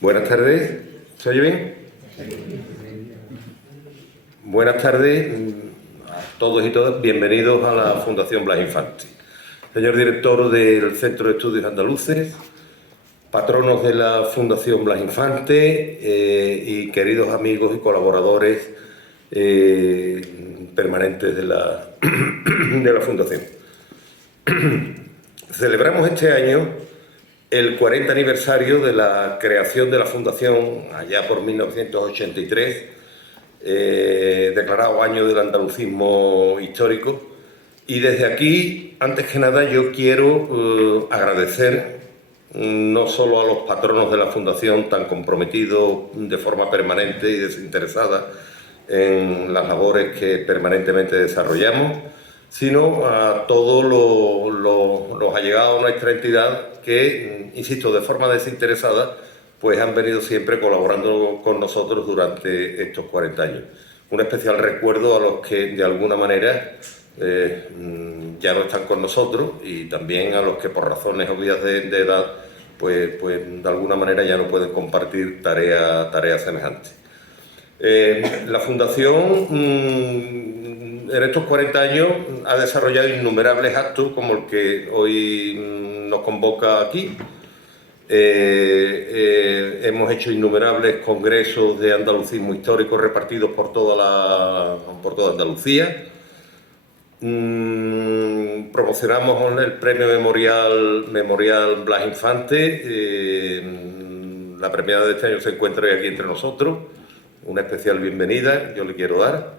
Buenas tardes, ¿se oye bien? Buenas tardes a todos y todas, bienvenidos a la Fundación Blas Infante. Señor director del Centro de Estudios Andaluces, patronos de la Fundación Blas Infante y queridos amigos y colaboradores permanentes de la Fundación. Celebramos este año el 40 aniversario de la creación de la Fundación, allá por 1983, declarado Año del Andalucismo Histórico. Y desde aquí, antes que nada, yo quiero agradecer no solo a los patronos de la Fundación tan comprometidos de forma permanente y desinteresada en las labores que permanentemente desarrollamos, sino a todos los allegados a nuestra entidad que, insisto, de forma desinteresada, pues han venido siempre colaborando con nosotros durante estos 40 años. Un especial recuerdo a los que de alguna manera ya no están con nosotros y también a los que por razones obvias de edad pues de alguna manera ya no pueden compartir tareas semejantes. La Fundación en estos 40 años ha desarrollado innumerables actos como el que hoy nos convoca aquí. Hemos hecho innumerables congresos de andalucismo histórico repartidos por toda Andalucía. Promocionamos el premio Memorial Blas Infante. La premiada de este año se encuentra hoy aquí entre nosotros. Una especial bienvenida yo le quiero dar.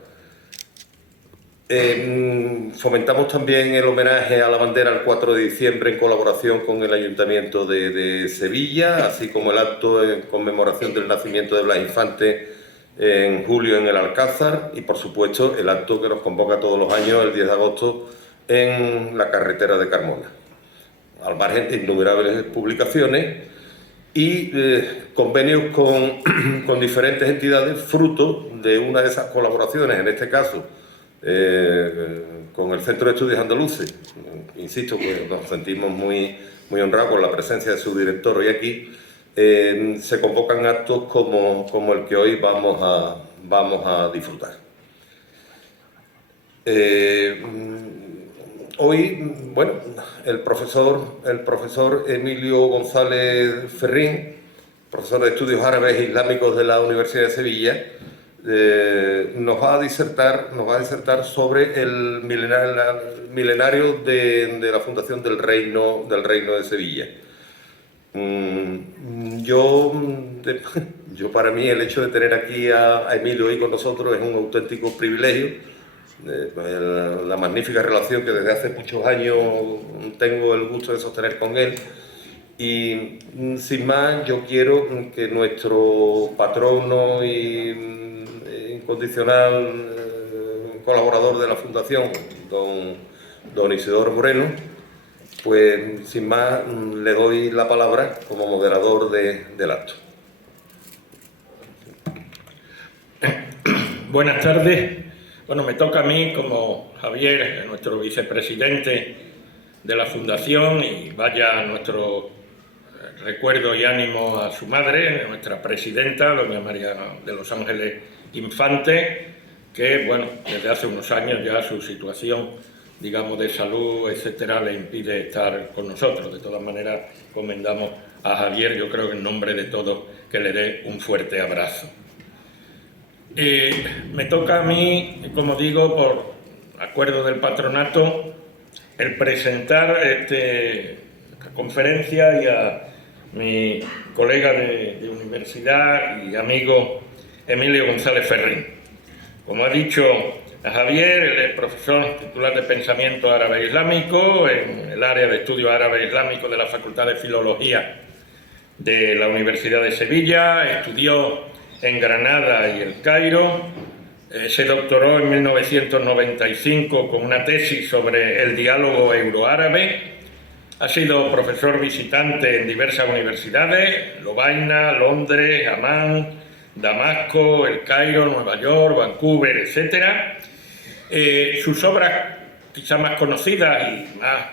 Fomentamos también el homenaje a la bandera el 4 de diciembre en colaboración con el Ayuntamiento de Sevilla, así como el acto en conmemoración del nacimiento de Blas Infante en julio en el Alcázar y, por supuesto, el acto que nos convoca todos los años, el 10 de agosto, en la carretera de Carmona. Al margen de innumerables publicaciones y convenios con diferentes entidades, fruto de una de esas colaboraciones, en este caso con el Centro de Estudios Andaluces. Insisto, que nos sentimos muy honrados con la presencia de su director hoy aquí. Se convocan actos como el que hoy vamos a disfrutar. Hoy, bueno, el profesor Emilio González Ferrín, profesor de Estudios Árabes e Islámicos de la Universidad de Sevilla, nos va a disertar sobre el milenario de la fundación del Reino de Sevilla. Yo para mí el hecho de tener aquí a Emilio hoy con nosotros es un auténtico privilegio. La magnífica relación que desde hace muchos años tengo el gusto de sostener con él. Y sin más, yo quiero que nuestro patrono y incondicional colaborador de la Fundación, don Isidoro Moreno, pues sin más le doy la palabra como moderador del acto. Buenas tardes. Bueno, me toca a mí como Javier, nuestro vicepresidente de la Fundación, y vaya nuestro recuerdo y ánimo a su madre, nuestra presidenta, doña María de los Ángeles Infante, que, bueno, desde hace unos años ya su situación, digamos, de salud, etcétera, le impide estar con nosotros. De todas maneras, encomendamos a Javier, yo creo que en nombre de todos, que le dé un fuerte abrazo. Me toca a mí, como digo, por acuerdo del patronato, el presentar esta conferencia y a mi colega de universidad y amigo Emilio González Ferrín. Como ha dicho Javier, él es profesor titular de Pensamiento Árabe Islámico en el área de Estudios Árabe Islámico de la Facultad de Filología de la Universidad de Sevilla. Estudió en Granada y El Cairo. Se doctoró en 1995 con una tesis sobre el diálogo euroárabe. Ha sido profesor visitante en diversas universidades: Lovaina, Londres, Amán, Damasco, El Cairo, Nueva York, Vancouver, etc. Sus obras quizá más conocidas y más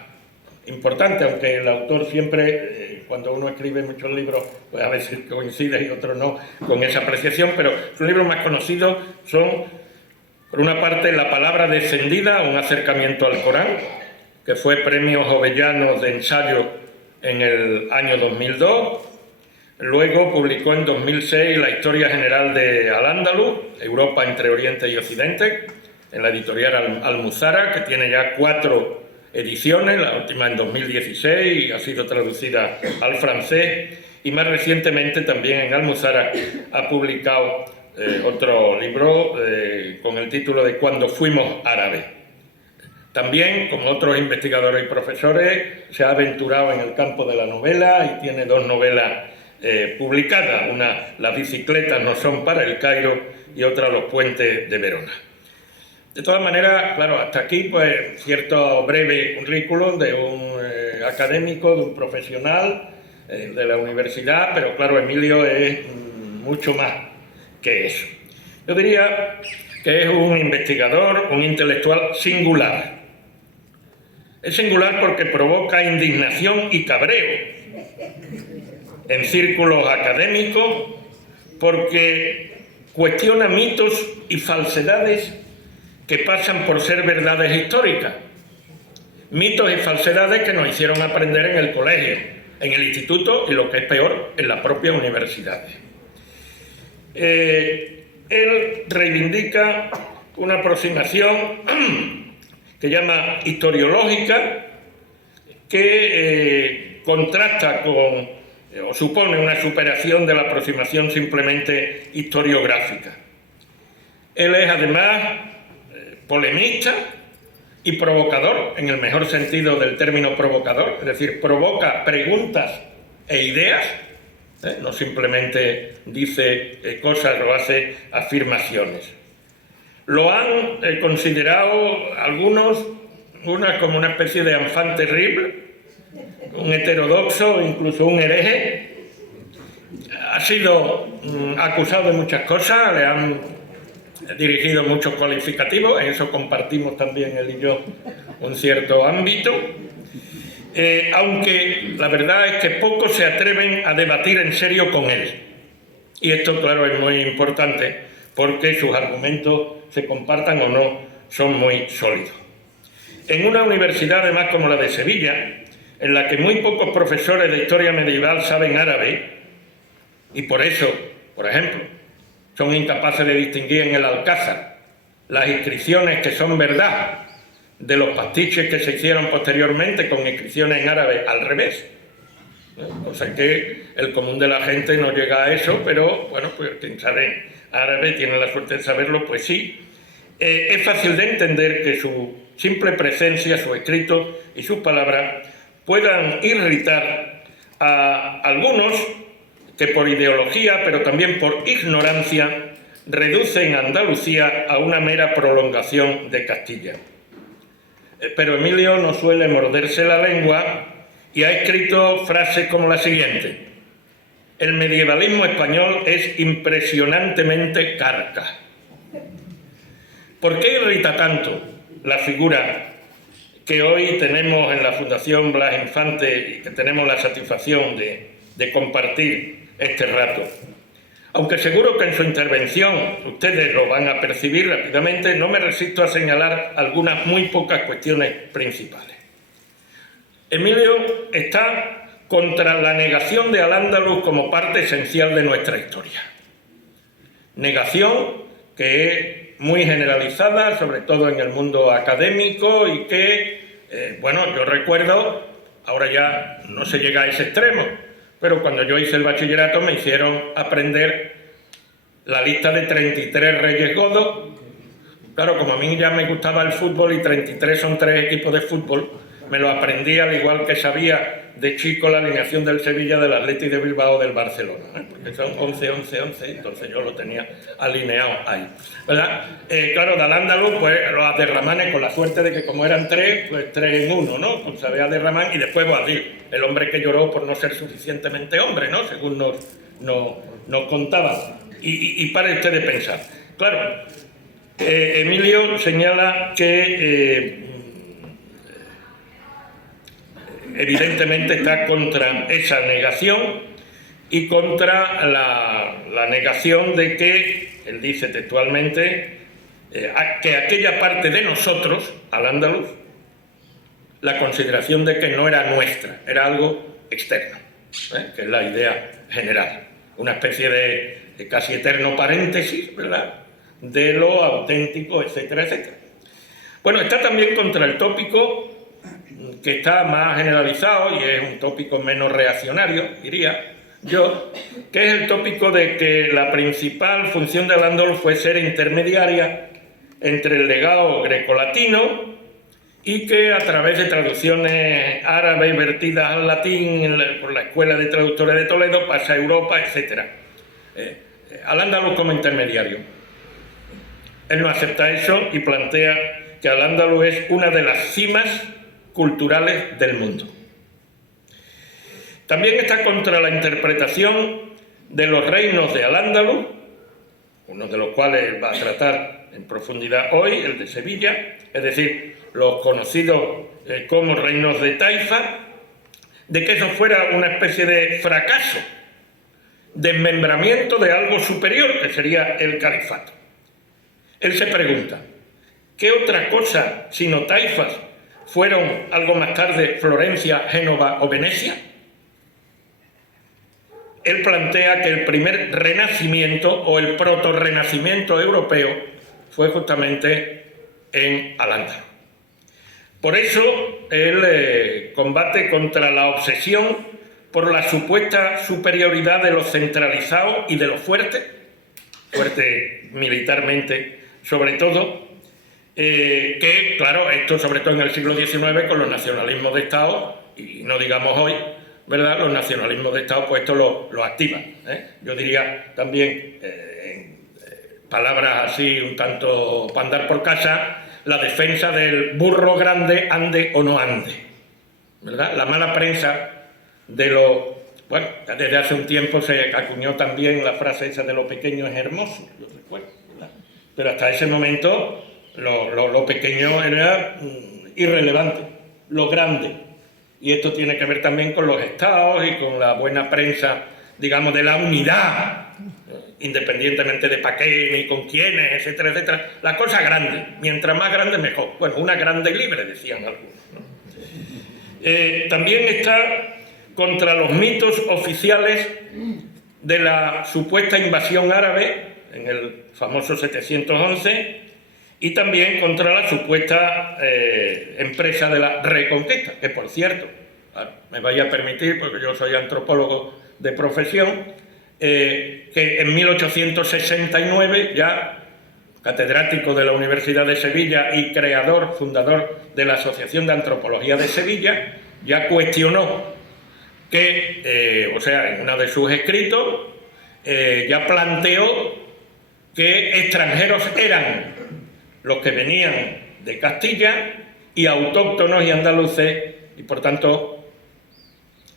importante, aunque el autor siempre, cuando uno escribe muchos libros, pues a veces coincide y otros no con esa apreciación, pero sus libros más conocidos son, por una parte, La palabra descendida, un acercamiento al Corán, que fue premio Jovellanos de ensayo en el año 2002. Luego publicó en 2006 La historia general de Al-Ándalus, Europa entre Oriente y Occidente, en la editorial Almuzara, que tiene ya 4 ediciones, la última en 2016 y ha sido traducida al francés, y más recientemente también en Almuzara ha publicado otro libro con el título de Cuando fuimos árabes. También, como otros investigadores y profesores, se ha aventurado en el campo de la novela y tiene 2 novelas publicadas, una Las bicicletas no son para el Cairo y otra Los puentes de Verona. De todas maneras, claro, hasta aquí pues cierto breve currículum de un académico, de un profesional de la universidad, pero claro, Emilio es mucho más que eso. Yo diría que es un investigador, un intelectual singular. Es singular porque provoca indignación y cabreo en círculos académicos, porque cuestiona mitos y falsedades que pasan por ser verdades históricas. Mitos y falsedades que nos hicieron aprender en el colegio, en el instituto y, lo que es peor, en las propias universidades. Él reivindica una aproximación que llama historiológica, que contrasta con, o supone una superación de la aproximación simplemente historiográfica. Él es además polemista y provocador, en el mejor sentido del término provocador, es decir, provoca preguntas e ideas, no simplemente dice cosas o hace afirmaciones. Lo han considerado algunos como una especie de enfant terrible, un heterodoxo, incluso un hereje. Ha sido acusado de muchas cosas, le han dirigido muchos cualificativos, en eso compartimos también él y yo un cierto ámbito, aunque la verdad es que pocos se atreven a debatir en serio con él. Y esto, claro, es muy importante porque sus argumentos, se compartan o no, son muy sólidos. En una universidad, además, como la de Sevilla, en la que muy pocos profesores de historia medieval saben árabe, y por eso, por ejemplo, son incapaces de distinguir en el Alcázar las inscripciones que son verdad de los pastiches que se hicieron posteriormente con inscripciones en árabe al revés. O sea que el común de la gente no llega a eso, pero bueno, pues quien sabe árabe tiene la suerte de saberlo, pues sí. Es fácil de entender que su simple presencia, su escrito y sus palabras puedan irritar a algunos que por ideología, pero también por ignorancia, reducen a Andalucía a una mera prolongación de Castilla. Pero Emilio no suele morderse la lengua y ha escrito frases como la siguiente: el medievalismo español es impresionantemente carca. ¿Por qué irrita tanto la figura que hoy tenemos en la Fundación Blas Infante y que tenemos la satisfacción de compartir este rato? Aunque seguro que en su intervención ustedes lo van a percibir rápidamente, no me resisto a señalar algunas muy pocas cuestiones principales. Emilio está contra la negación de Al-Ándalus como parte esencial de nuestra historia. Negación que es muy generalizada, sobre todo en el mundo académico, y que, bueno, yo recuerdo, ahora ya no se llega a ese extremo, pero cuando yo hice el bachillerato me hicieron aprender la lista de 33 reyes godos. Claro, como a mí ya me gustaba el fútbol y 33 son 3 equipos de fútbol, me lo aprendí al igual que sabía de chico la alineación del Sevilla, del Athletic de Bilbao, del Barcelona, porque son 11, 11, 11, entonces yo lo tenía alineado ahí, ¿verdad? Claro, de Al-Ándalus, pues los Abderrahmanes, con la suerte de que como eran 3, pues 3 en 1, ¿no? Pues sabía Abderrahmán y después Boabdil, el hombre que lloró por no ser suficientemente hombre, ¿no? Según nos contaba. Y pare usted de pensar. Claro, Emilio señala que evidentemente está contra esa negación y contra la negación de que, él dice textualmente, que aquella parte de nosotros, al-Ándalus, la consideración de que no era nuestra, era algo externo, que es la idea general, una especie de casi eterno paréntesis, ¿verdad?, de lo auténtico, etcétera, etcétera. Bueno, está también contra el tópico que está más generalizado y es un tópico menos reaccionario, diría yo, que es el tópico de que la principal función de al-Ándalus fue ser intermediaria entre el legado grecolatino y que a través de traducciones árabes vertidas al latín por la Escuela de Traductores de Toledo pasa a Europa, etc. Al-Ándalus como intermediario. Él no acepta eso y plantea que al-Ándalus es una de las cimas culturales del mundo. También está contra la interpretación de los reinos de al-Ándalus, uno de los cuales va a tratar en profundidad hoy, el de Sevilla, es decir, los conocidos como reinos de Taifa, de que eso fuera una especie de fracaso, desmembramiento de algo superior, que sería el califato. Él se pregunta, ¿qué otra cosa, sino taifas, fueron algo más tarde Florencia, Génova o Venecia? Él plantea que el primer renacimiento o el proto-renacimiento europeo fue justamente en al-Ándalus. Por eso él combate contra la obsesión por la supuesta superioridad de lo centralizado y de lo fuerte militarmente sobre todo, que claro, esto sobre todo en el siglo XIX con los nacionalismos de Estado, y no digamos hoy, ¿verdad?, los nacionalismos de Estado pues esto lo activan, Yo diría también, en palabras así un tanto para andar por casa, la defensa del burro grande ande o no ande, ¿verdad? La mala prensa de lo... Bueno, desde hace un tiempo se acuñó también la frase esa de lo pequeño es hermoso, yo recuerdo, ¿verdad? Pero hasta ese momento lo pequeño era irrelevante, lo grande. Y esto tiene que ver también con los estados y con la buena prensa, digamos, de la unidad, independientemente de para qué ni con quiénes, etcétera, etcétera. La cosa grande, mientras más grande mejor. Bueno, una grande y libre, decían algunos, ¿no? También está contra los mitos oficiales de la supuesta invasión árabe en el famoso 711 y también contra la supuesta empresa de la reconquista, que por cierto, me vaya a permitir, porque yo soy antropólogo de profesión, que en 1869 ya catedrático de la Universidad de Sevilla y fundador de la Asociación de Antropología de Sevilla, ya cuestionó que, o sea, en uno de sus escritos, ya planteó que extranjeros eran los que venían de Castilla y autóctonos y andaluces, y por tanto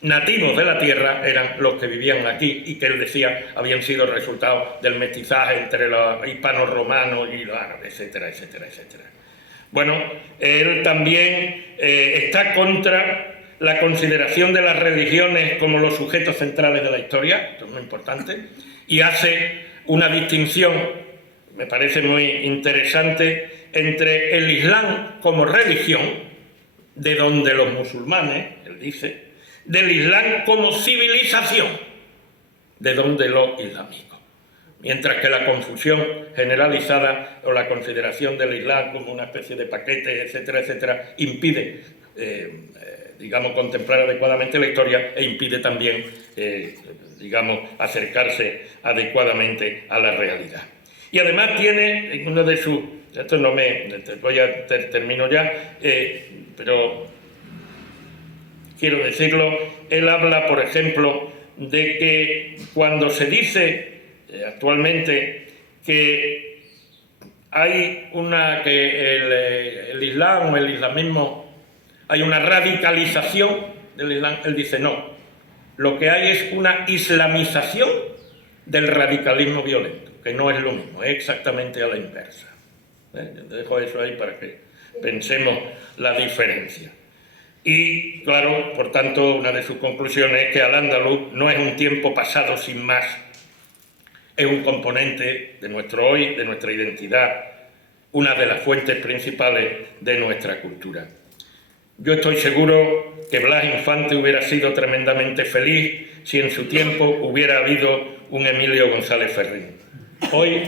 nativos de la tierra eran los que vivían aquí y que él decía habían sido resultado del mestizaje entre los hispanos romanos y los árabes, etcétera, etcétera, etcétera. Bueno, él también está contra la consideración de las religiones como los sujetos centrales de la historia, esto es muy importante, y hace una distinción, me parece muy interesante, entre el Islam como religión, de donde los musulmanes, él dice, del Islam como civilización, de donde lo islámico. Mientras que la confusión generalizada o la consideración del Islam como una especie de paquete, etcétera, etcétera, impide, digamos, contemplar adecuadamente la historia e impide también, digamos, acercarse adecuadamente a la realidad. Y además tiene en uno de sus... Esto no me... termino ya, pero quiero decirlo, él habla, por ejemplo, de que cuando se dice actualmente que hay el Islam o el islamismo, hay una radicalización del Islam, él dice no, lo que hay es una islamización del radicalismo violento, que no es lo mismo, es exactamente a la inversa. Dejo eso ahí para que pensemos la diferencia. Y, claro, por tanto, una de sus conclusiones es que Al-Ándalus no es un tiempo pasado sin más, es un componente de nuestro hoy, de nuestra identidad, una de las fuentes principales de nuestra cultura. Yo estoy seguro que Blas Infante hubiera sido tremendamente feliz si en su tiempo hubiera habido un Emilio González Ferrín. Hoy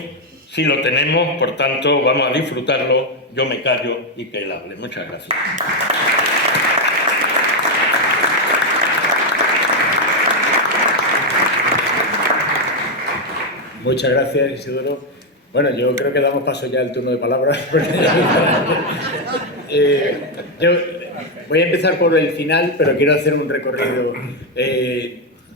sí lo tenemos, por tanto vamos a disfrutarlo. Yo me callo y que él hable. Muchas gracias. Muchas gracias, Isidoro. Bueno, yo creo que damos paso ya al turno de palabras. Yo voy a empezar por el final, pero quiero hacer un recorrido.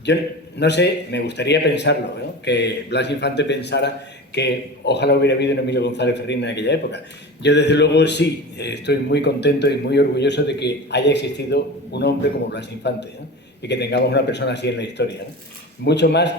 Yo no sé, me gustaría pensarlo, ¿no? Que Blas Infante pensara que ojalá hubiera habido un Emilio González Ferrín en aquella época. Yo desde luego sí, estoy muy contento y muy orgulloso de que haya existido un hombre como Blas Infante, ¿no? Y que tengamos una persona así en la historia, ¿no? Mucho más,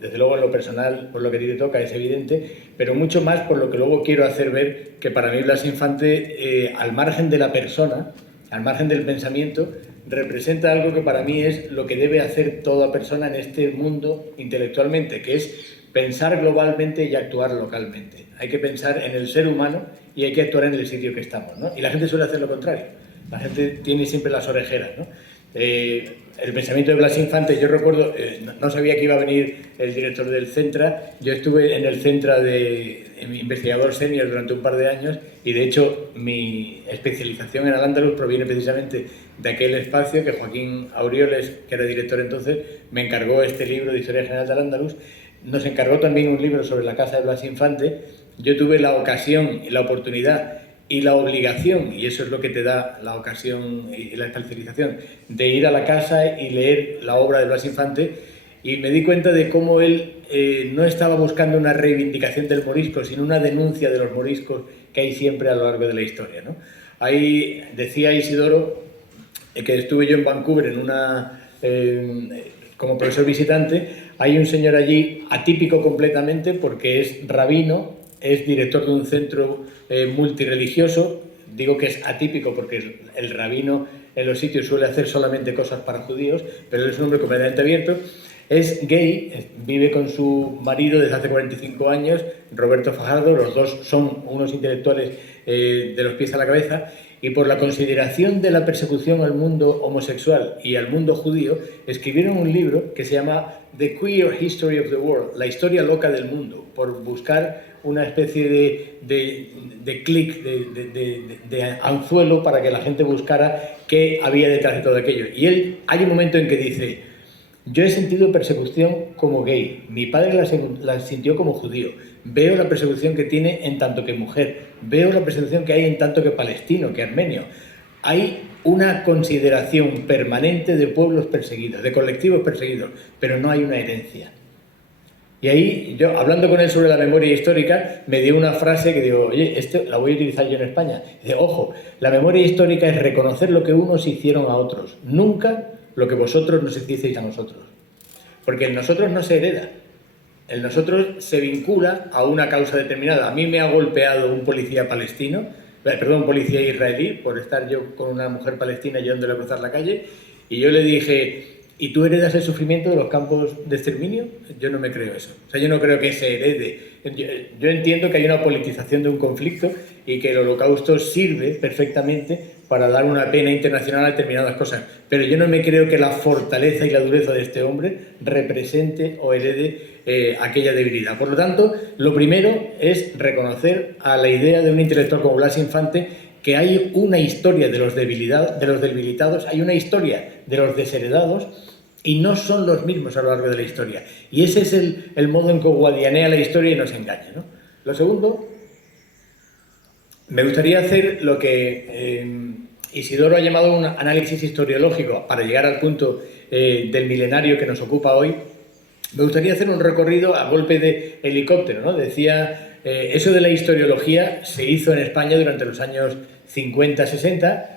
desde luego en lo personal, por lo que a ti te toca, es evidente, pero mucho más por lo que luego quiero hacer ver que para mí Blas Infante, al margen de la persona, al margen del pensamiento, representa algo que para mí es lo que debe hacer toda persona en este mundo intelectualmente, que es pensar globalmente y actuar localmente. Hay que pensar en el ser humano y hay que actuar en el sitio que estamos, ¿no? Y la gente suele hacer lo contrario. La gente tiene siempre las orejeras, ¿no? El pensamiento de Blas Infante, yo recuerdo, no sabía que iba a venir el director del Centra. Yo estuve en el Centra de investigador senior durante un par de años y de hecho mi especialización en Al-Ándalus proviene precisamente de aquel espacio que Joaquín Aurioles, que era director entonces, me encargó este libro de Historia General de Al-Ándalus. Nos encargó también un libro sobre la casa de Blas Infante. Yo tuve la ocasión y la oportunidad y la obligación, y eso es lo que te da la ocasión y la especialización, de ir a la casa y leer la obra de Blas Infante, y me di cuenta de cómo él no estaba buscando una reivindicación del morisco, sino una denuncia de los moriscos que hay siempre a lo largo de la historia, ¿no? Ahí decía Isidoro que estuve yo en Vancouver en como profesor visitante. Hay un señor allí atípico completamente porque es rabino, es director de un centro multirreligioso. Digo que es atípico porque el rabino en los sitios suele hacer solamente cosas para judíos, pero él es un hombre completamente abierto. Es gay, vive con su marido desde hace 45 años, Roberto Fajardo. Los dos son unos intelectuales de los pies a la cabeza, y por la consideración de la persecución al mundo homosexual y al mundo judío, escribieron un libro que se llama The Queer History of the World, la historia loca del mundo, por buscar una especie de clic, de anzuelo para que la gente buscara qué había detrás de todo aquello. Y él, hay un momento en que dice: yo he sentido persecución como gay, mi padre la sintió como judío, veo la persecución que tiene en tanto que mujer, veo la persecución que hay en tanto que palestino, que armenio. Hay una consideración permanente de pueblos perseguidos, de colectivos perseguidos, pero no hay una herencia. Y ahí, yo, hablando con él sobre la memoria histórica, me dio una frase que digo: oye, esto la voy a utilizar yo en España. Dice: ojo, la memoria histórica es reconocer lo que unos hicieron a otros, nunca lo que vosotros nos hicisteis a nosotros. Porque el nosotros no se hereda, el nosotros se vincula a una causa determinada. A mí me ha golpeado un policía palestino, perdón, un policía israelí, por estar yo con una mujer palestina ayudándole a cruzar la calle, y yo le dije: ¿y tú heredas el sufrimiento de los campos de exterminio? Yo no me creo eso. O sea, yo no creo que se herede. Yo entiendo que hay una politización de un conflicto y que el holocausto sirve perfectamente para dar una pena internacional a determinadas cosas. Pero yo no me creo que la fortaleza y la dureza de este hombre represente o herede aquella debilidad. Por lo tanto, lo primero es reconocer a la idea de un intelectual como Blas Infante, que hay una historia de los debilitados, hay una historia de los desheredados, y no son los mismos a lo largo de la historia. Y ese es el modo en que guadianea la historia y nos engaña, ¿no? Lo segundo, me gustaría hacer lo que Isidoro ha llamado un análisis historiológico para llegar al punto del milenario que nos ocupa hoy. Me gustaría hacer un recorrido a golpe de helicóptero, ¿no? Decía, eso de la historiología se hizo en España durante los años 50-60.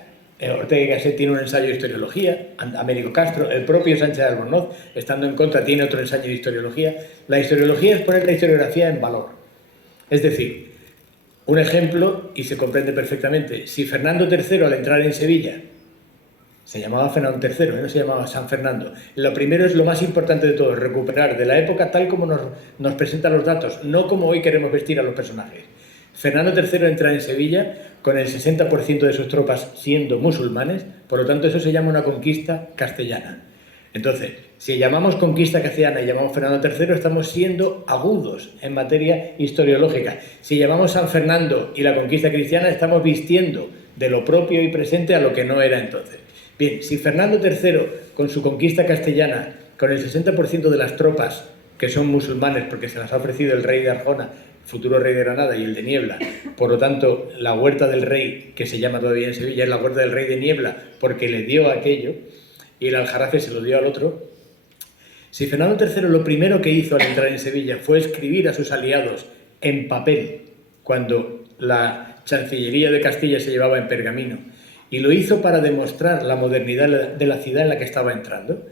Ortega y Gasset tiene un ensayo de historiología, Américo Castro, el propio Sánchez de Albornoz, estando en contra, tiene otro ensayo de historiología. La historiología es poner la historiografía en valor. Es decir, un ejemplo, y se comprende perfectamente: si Fernando III, al entrar en Sevilla, Se llamaba Fernando III, no se llamaba San Fernando. Lo primero es lo más importante de todo, recuperar de la época tal como nos presentan los datos, no como hoy queremos vestir a los personajes. Fernando III entra en Sevilla con el 60% de sus tropas siendo musulmanes, por lo tanto eso se llama una conquista castellana. Entonces, si llamamos conquista castellana y llamamos Fernando III, estamos siendo agudos en materia historiológica. Si llamamos San Fernando y la conquista cristiana, estamos vistiendo de lo propio y presente a lo que no era entonces. Bien, si Fernando III, con su conquista castellana, con el 60% de las tropas que son musulmanes, porque se las ha ofrecido el rey de Arjona, futuro rey de Granada, y el de Niebla, por lo tanto, la huerta del rey, que se llama todavía en Sevilla, es la huerta del rey de Niebla, porque le dio aquello, y el aljarafe se lo dio al otro. Si Fernando III lo primero que hizo al entrar en Sevilla fue escribir a sus aliados en papel, cuando la Chancillería de Castilla se llevaba en pergamino, y lo hizo para demostrar la modernidad de la ciudad en la que estaba entrando,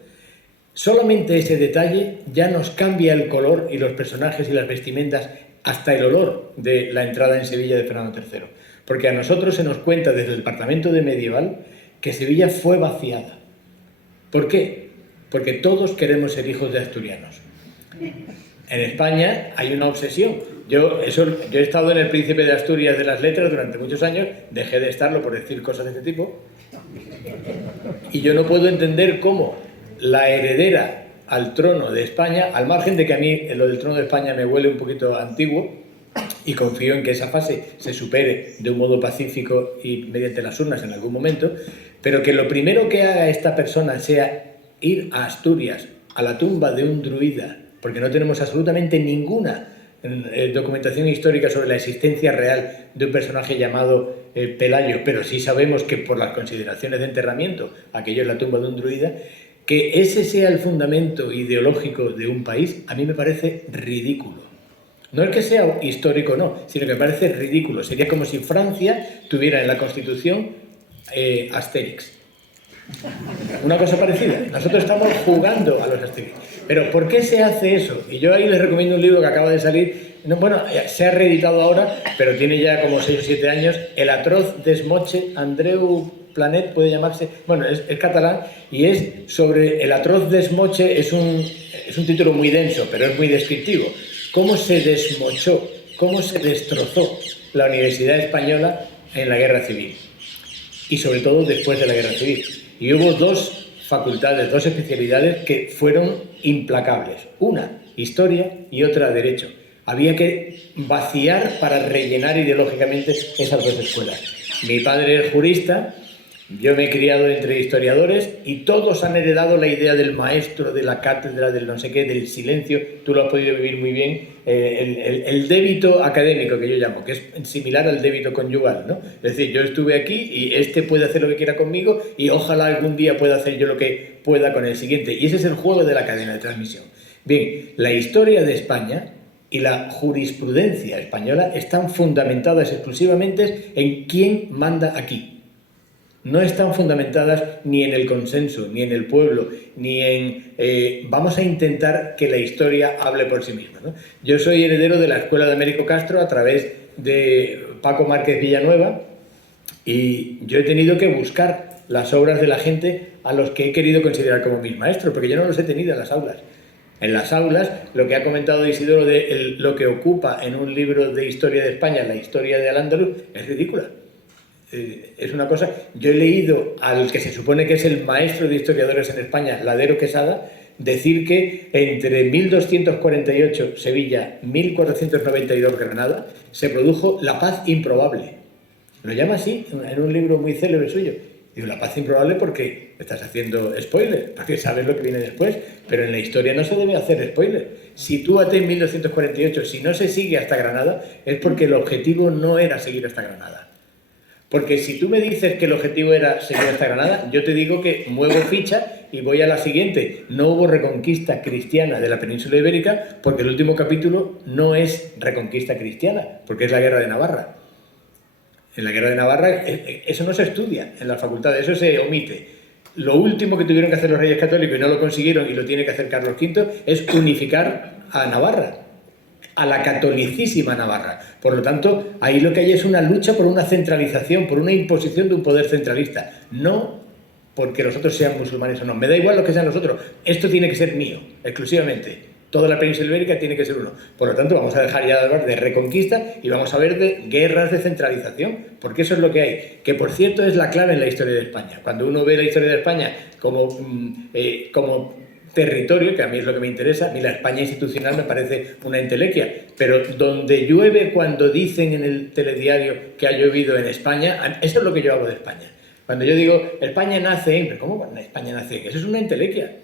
solamente ese detalle ya nos cambia el color y los personajes y las vestimentas, hasta el olor de la entrada en Sevilla de Fernando III. Porque a nosotros se nos cuenta desde el departamento de medieval que Sevilla fue vaciada. ¿Por qué? Porque todos queremos ser hijos de asturianos. En España hay una obsesión. Yo he estado en el Príncipe de Asturias de las Letras durante muchos años, dejé de estarlo por decir cosas de este tipo, y yo no puedo entender cómo la heredera al trono de España, al margen de que a mí lo del trono de España me huele un poquito antiguo, y confío en que esa fase se supere de un modo pacífico y mediante las urnas en algún momento, pero que lo primero que haga esta persona sea ir a Asturias, a la tumba de un druida, porque no tenemos absolutamente ninguna documentación histórica sobre la existencia real de un personaje llamado Pelayo, pero sí sabemos que por las consideraciones de enterramiento, aquello es la tumba de un druida, que ese sea el fundamento ideológico de un país, a mí me parece ridículo. No es que sea histórico, no, sino que me parece ridículo. Sería como si Francia tuviera en la Constitución Asterix. Una cosa parecida. Nosotros estamos jugando a los Asterix. Pero ¿por qué se hace eso? Y yo ahí les recomiendo un libro que acaba de salir. No, bueno, se ha reeditado ahora, pero tiene ya como 6 o 7 años. El atroz desmoche, Andreu Planet puede llamarse, bueno, es catalán, y es sobre el atroz desmoche. Es un título muy denso, pero es muy descriptivo. Cómo se desmochó, cómo se destrozó la Universidad Española en la Guerra Civil. Y sobre todo después de la Guerra Civil. Y hubo 2 facultades, 2 especialidades que fueron implacables. Una, historia, y otra, derecho. Había que vaciar para rellenar ideológicamente esas 2 escuelas. Mi padre es jurista, yo me he criado entre historiadores y todos han heredado la idea del maestro, de la cátedra, del no sé qué, del silencio. Tú lo has podido vivir muy bien. El débito académico, que yo llamo, que es similar al débito conyugal, ¿no? Es decir, yo estuve aquí y este puede hacer lo que quiera conmigo y ojalá algún día pueda hacer yo lo que pueda con el siguiente. Y ese es el juego de la cadena de transmisión. Bien, la historia de España y la jurisprudencia española están fundamentadas exclusivamente en quién manda aquí. No están fundamentadas ni en el consenso, ni en el pueblo, ni en... vamos a intentar que la historia hable por sí misma, ¿no? Yo soy heredero de la escuela de Américo Castro a través de Paco Márquez Villanueva, y yo he tenido que buscar las obras de la gente a los que he querido considerar como mis maestros, porque yo no los he tenido en las aulas. En las aulas, lo que ha comentado Isidoro de lo que ocupa en un libro de historia de España, la historia de Al-Ándalus, es ridícula. Es una cosa... Yo he leído al que se supone que es el maestro de historiadores en España, Ladero Quesada, decir que entre 1248 Sevilla, 1492 Granada, se produjo la paz improbable. Lo llama así en un libro muy célebre suyo. Digo, la paz improbable porque estás haciendo spoiler, porque sabes lo que viene después, pero en la historia no se debe hacer spoiler. Sitúate en 1248, si no se sigue hasta Granada, es porque el objetivo no era seguir hasta Granada. Porque si tú me dices que el objetivo era seguir hasta Granada, yo te digo que muevo ficha y voy a la siguiente. No hubo reconquista cristiana de la península ibérica porque el último capítulo no es reconquista cristiana, porque es la guerra de Navarra. En la guerra de Navarra eso no se estudia en la facultad, eso se omite. Lo último que tuvieron que hacer los reyes católicos y no lo consiguieron y lo tiene que hacer Carlos V es unificar a Navarra, a la catolicísima Navarra. Por lo tanto, ahí lo que hay es una lucha por una centralización, por una imposición de un poder centralista, no porque los otros sean musulmanes o no. Me da igual lo que sean los otros. Esto tiene que ser mío, exclusivamente. Toda la península ibérica tiene que ser uno. Por lo tanto, vamos a dejar ya de hablar de reconquista y vamos a ver de guerras de centralización, porque eso es lo que hay. Que, por cierto, es la clave en la historia de España. Cuando uno ve la historia de España como territorio, que a mí es lo que me interesa, a mí la España institucional me parece una entelequia, pero donde llueve cuando dicen en el telediario que ha llovido en España, eso es lo que yo hablo de España. Cuando yo digo, España nace en... ¿Cómo España nace en? Eso es una entelequia.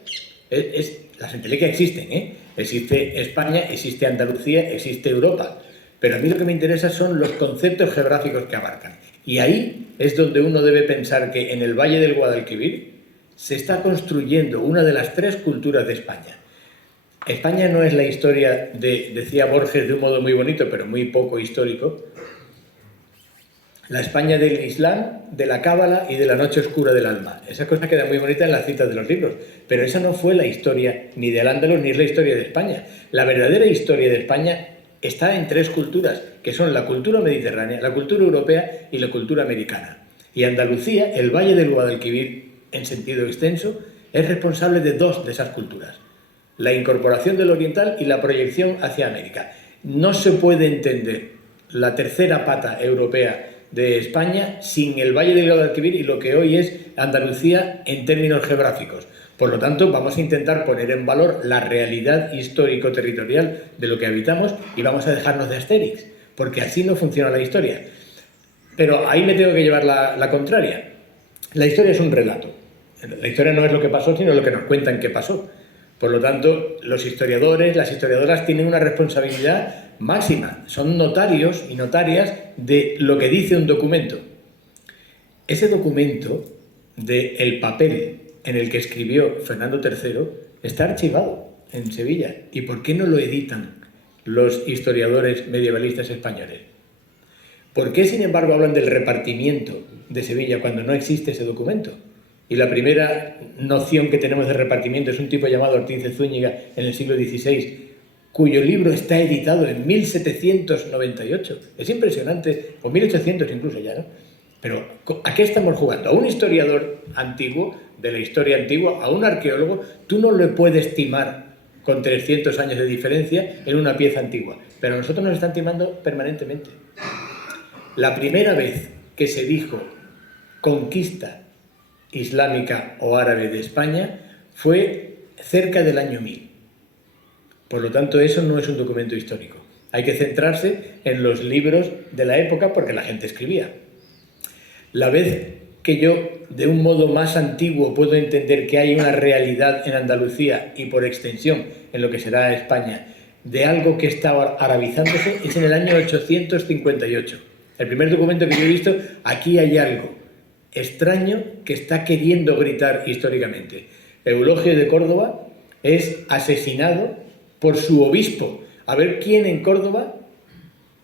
Las entelequias existen, ¿eh? Existe España, existe Andalucía, existe Europa. Pero a mí lo que me interesa son los conceptos geográficos que abarcan. Y ahí es donde uno debe pensar que en el Valle del Guadalquivir se está construyendo una de las tres culturas de España. España no es la historia decía Borges de un modo muy bonito, pero muy poco histórico, la España del Islam, de la Cábala y de la noche oscura del alma. Esa cosa queda muy bonita en las citas de los libros, pero esa no fue la historia ni de Al-Ándalus ni es la historia de España. La verdadera historia de España está en tres culturas, que son la cultura mediterránea, la cultura europea y la cultura americana. Y Andalucía, el Valle del Guadalquivir, en sentido extenso, es responsable de dos de esas culturas: la incorporación del oriental y la proyección hacia América. No se puede entender la tercera pata europea de España sin el Valle del Guadalquivir y lo que hoy es Andalucía en términos geográficos. Por lo tanto, vamos a intentar poner en valor la realidad histórico-territorial de lo que habitamos y vamos a dejarnos de Astérix, porque así no funciona la historia. Pero ahí me tengo que llevar la contraria. La historia es un relato. La historia no es lo que pasó, sino lo que nos cuentan que pasó. Por lo tanto, los historiadores, las historiadoras tienen una responsabilidad máxima. Son notarios y notarias de lo que dice un documento. Ese documento del papel en el que escribió Fernando III está archivado en Sevilla. ¿Y por qué no lo editan los historiadores medievalistas españoles? ¿Por qué, sin embargo, hablan del repartimiento de Sevilla cuando no existe ese documento? Y la primera noción que tenemos de repartimiento es un tipo llamado Ortiz de Zúñiga en el siglo XVI, cuyo libro está editado en 1798. Es impresionante, o 1800 incluso ya, ¿no? Pero ¿a qué estamos jugando? A un historiador antiguo, de la historia antigua, a un arqueólogo, tú no le puedes timar con 300 años de diferencia en una pieza antigua, pero a nosotros nos están timando permanentemente. La primera vez que se dijo conquista islámica o árabe de España fue cerca del año 1000. Por lo tanto, eso no es un documento histórico. Hay que centrarse en los libros de la época porque la gente escribía. La vez que yo, de un modo más antiguo, puedo entender que hay una realidad en Andalucía y por extensión en lo que será España de algo que está arabizándose es en el año 858. El primer documento que yo he visto, aquí hay algo extraño que está queriendo gritar históricamente. Eulogio de Córdoba es asesinado por su obispo. A ver quién en Córdoba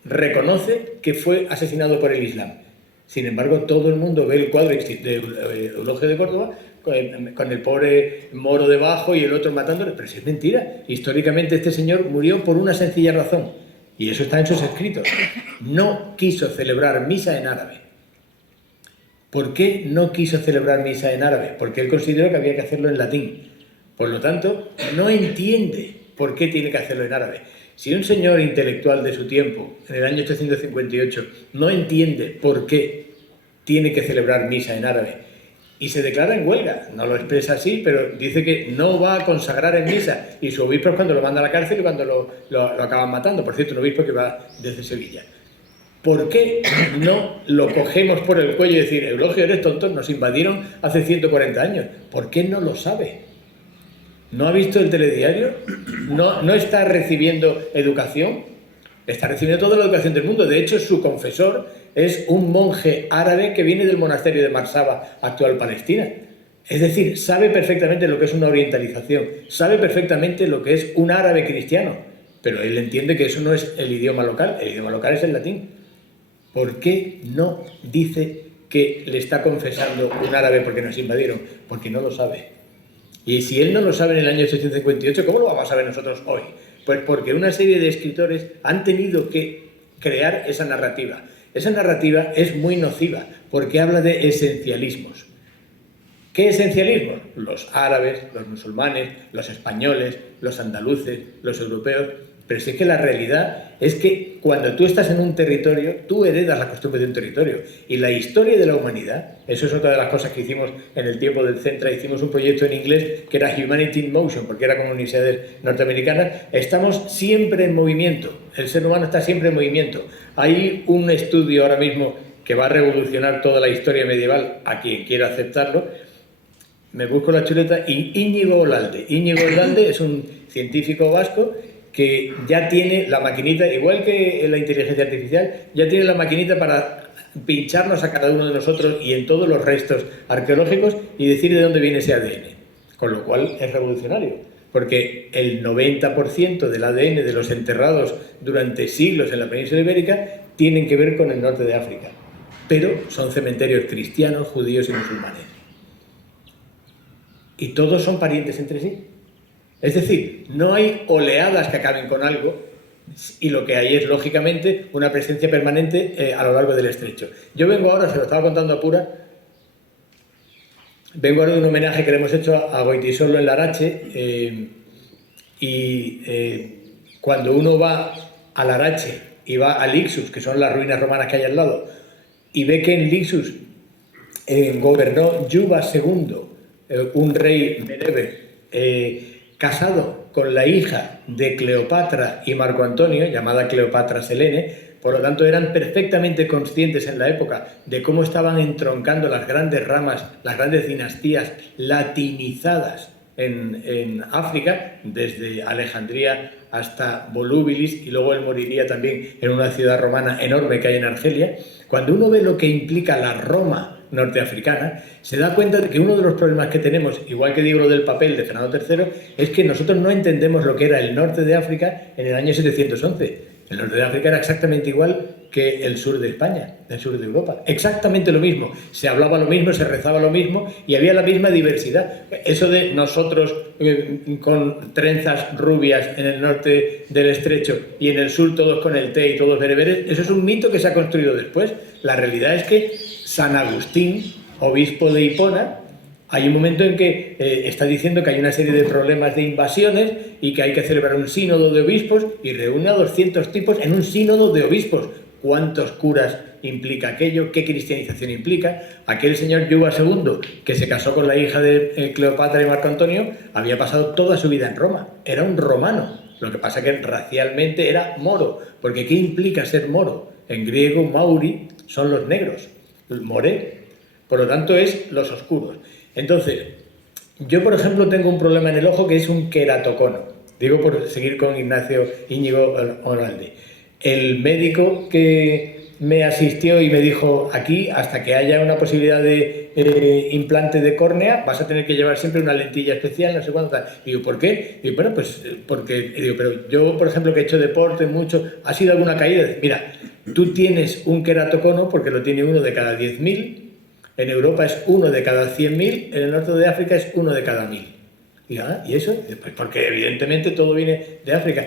reconoce que fue asesinado por el Islam. Sin embargo, todo el mundo ve el cuadro de Eulogio de Córdoba con el pobre moro debajo y el otro matándole. Pero si es mentira. Históricamente este señor murió por una sencilla razón. Y eso está en sus escritos. No quiso celebrar misa en árabe. ¿Por qué no quiso celebrar misa en árabe? Porque él consideró que había que hacerlo en latín. Por lo tanto, no entiende por qué tiene que hacerlo en árabe. Si un señor intelectual de su tiempo, en el año 858, no entiende por qué tiene que celebrar misa en árabe y se declara en huelga, no lo expresa así, pero dice que no va a consagrar en misa, y su obispo es cuando lo manda a la cárcel y cuando lo acaban matando. Por cierto, un obispo que va desde Sevilla. ¿Por qué no lo cogemos por el cuello y decir, Eulogio, eres tonto, nos invadieron hace 140 años? ¿Por qué no lo sabe? ¿No ha visto el telediario? ¿No está recibiendo educación? Está recibiendo toda la educación del mundo. De hecho, su confesor es un monje árabe que viene del monasterio de Marsaba, actual Palestina. Es decir, sabe perfectamente lo que es una orientalización, sabe perfectamente lo que es un árabe cristiano, pero él entiende que eso no es el idioma local es el latín. ¿Por qué no dice que le está confesando un árabe porque nos invadieron? Porque no lo sabe. Y si él no lo sabe en el año 858, ¿cómo lo vamos a saber nosotros hoy? Pues porque una serie de escritores han tenido que crear esa narrativa. Esa narrativa es muy nociva porque habla de esencialismos. ¿Qué esencialismo? Los árabes, los musulmanes, los españoles, los andaluces, los europeos. Pero sí que la realidad es que cuando tú estás en un territorio, tú heredas la costumbre de un territorio. Y la historia de la humanidad, eso es otra de las cosas que hicimos en el tiempo del Centra. Hicimos un proyecto en inglés que era Humanity in Motion, porque era con universidades norteamericanas. Estamos siempre en movimiento. El ser humano está siempre en movimiento. Hay un estudio ahora mismo que va a revolucionar toda la historia medieval, a quien quiera aceptarlo. Me busco la chuleta, y Íñigo Olalde. Íñigo Olalde es un científico vasco que ya tiene la maquinita, igual que la inteligencia artificial, ya tiene la maquinita para pincharnos a cada uno de nosotros y en todos los restos arqueológicos y decir de dónde viene ese ADN. Con lo cual es revolucionario, porque el 90% del ADN de los enterrados durante siglos en la península ibérica tienen que ver con el norte de África, pero son cementerios cristianos, judíos y musulmanes. Y todos son parientes entre sí. Es decir, no hay oleadas que acaben con algo, y lo que hay es, lógicamente, una presencia permanente a lo largo del estrecho. Yo vengo ahora, se lo estaba contando a Pura, vengo ahora de un homenaje que le hemos hecho a Goytisolo en Larache, cuando uno va a Larache y va a Lixus, que son las ruinas romanas que hay al lado, y ve que en Lixus gobernó Juba II, un rey bereber, casado con la hija de Cleopatra y Marco Antonio, llamada Cleopatra Selene. Por lo tanto, eran perfectamente conscientes en la época de cómo estaban entroncando las grandes ramas, las grandes dinastías latinizadas en África, desde Alejandría hasta Volúbilis, y luego él moriría también en una ciudad romana enorme que hay en Argelia. Cuando uno ve lo que implica la Roma norteafricana, se da cuenta de que uno de los problemas que tenemos, igual que digo lo del papel de Fernando III, es que nosotros no entendemos lo que era el norte de África en el año 711. El norte de África era exactamente igual que el sur de España, el sur de Europa. Exactamente lo mismo. Se hablaba lo mismo, se rezaba lo mismo y había la misma diversidad. Eso de nosotros con trenzas rubias en el norte del estrecho y en el sur todos con el té y todos bereberes, eso es un mito que se ha construido después. La realidad es que San Agustín, obispo de Hipona, hay un momento en que está diciendo que hay una serie de problemas de invasiones y que hay que celebrar un sínodo de obispos, y reúne a 200 tipos en un sínodo de obispos. ¿Cuántos curas implica aquello? ¿Qué cristianización implica? Aquel señor Juba II, que se casó con la hija de Cleopatra y Marco Antonio, había pasado toda su vida en Roma. Era un romano. Lo que pasa que racialmente era moro. Porque ¿qué implica ser moro? En griego, mauri son los negros. Moré, por lo tanto, es los oscuros. Entonces, yo, por ejemplo, tengo un problema en el ojo que es un queratocono. Digo por seguir con Íñigo Olalde. El médico que me asistió y me dijo, aquí, hasta que haya una posibilidad de implante de córnea, vas a tener que llevar siempre una lentilla especial, no sé cuánto tal. Digo, ¿por qué? Digo, bueno, pues porque... Digo, pero yo, por ejemplo, que he hecho deporte mucho, ¿ha sido alguna caída? Mira, tú tienes un queratocono porque lo tiene uno de cada 10.000, en Europa es uno de cada 100.000, en el norte de África es uno de cada 1.000. ¿Y eso? Pues porque evidentemente todo viene de África.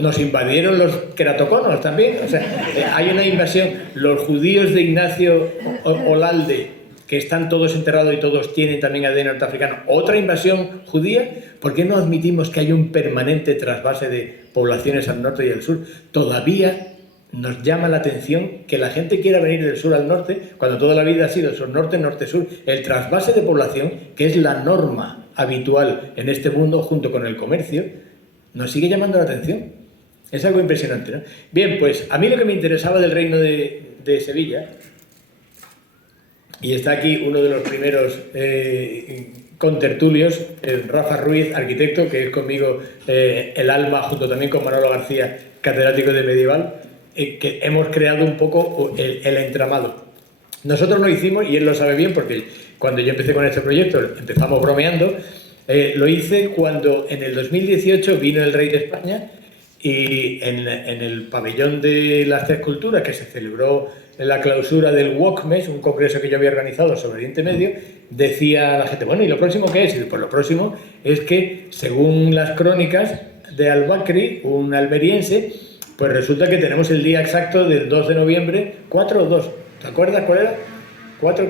Nos invadieron los queratoconos también. O sea, hay una invasión. Los judíos de Ignacio Olalde, que están todos enterrados y todos tienen también ADN norteafricano, otra invasión judía. ¿Por qué no admitimos que hay un permanente trasvase de poblaciones al norte y al sur? Todavía nos llama la atención que la gente quiera venir del sur al norte, cuando toda la vida ha sido sur-norte, norte-sur. El trasvase de población, que es la norma habitual en este mundo, junto con el comercio, nos sigue llamando la atención. Es algo impresionante, ¿no? Bien, pues a mí lo que me interesaba del reino de Sevilla, y está aquí uno de los primeros contertulios, Rafa Ruiz, arquitecto, que es conmigo el alma, junto también con Manolo García, catedrático de medieval, que hemos creado un poco el entramado. Nosotros lo hicimos, y él lo sabe bien, porque cuando yo empecé con este proyecto empezamos bromeando. Lo hice cuando en el 2018 vino el rey de España, y en el pabellón de las Tres Culturas, que se celebró en la clausura del WOCMES, un congreso que yo había organizado sobre Oriente Medio, decía la gente, bueno, ¿y lo próximo qué es? Y pues lo próximo es que, según las crónicas de Al-Bakri, un almeriense, pues resulta que tenemos el día exacto del 2 de noviembre, 4 o 2, ¿te acuerdas cuál era? 4,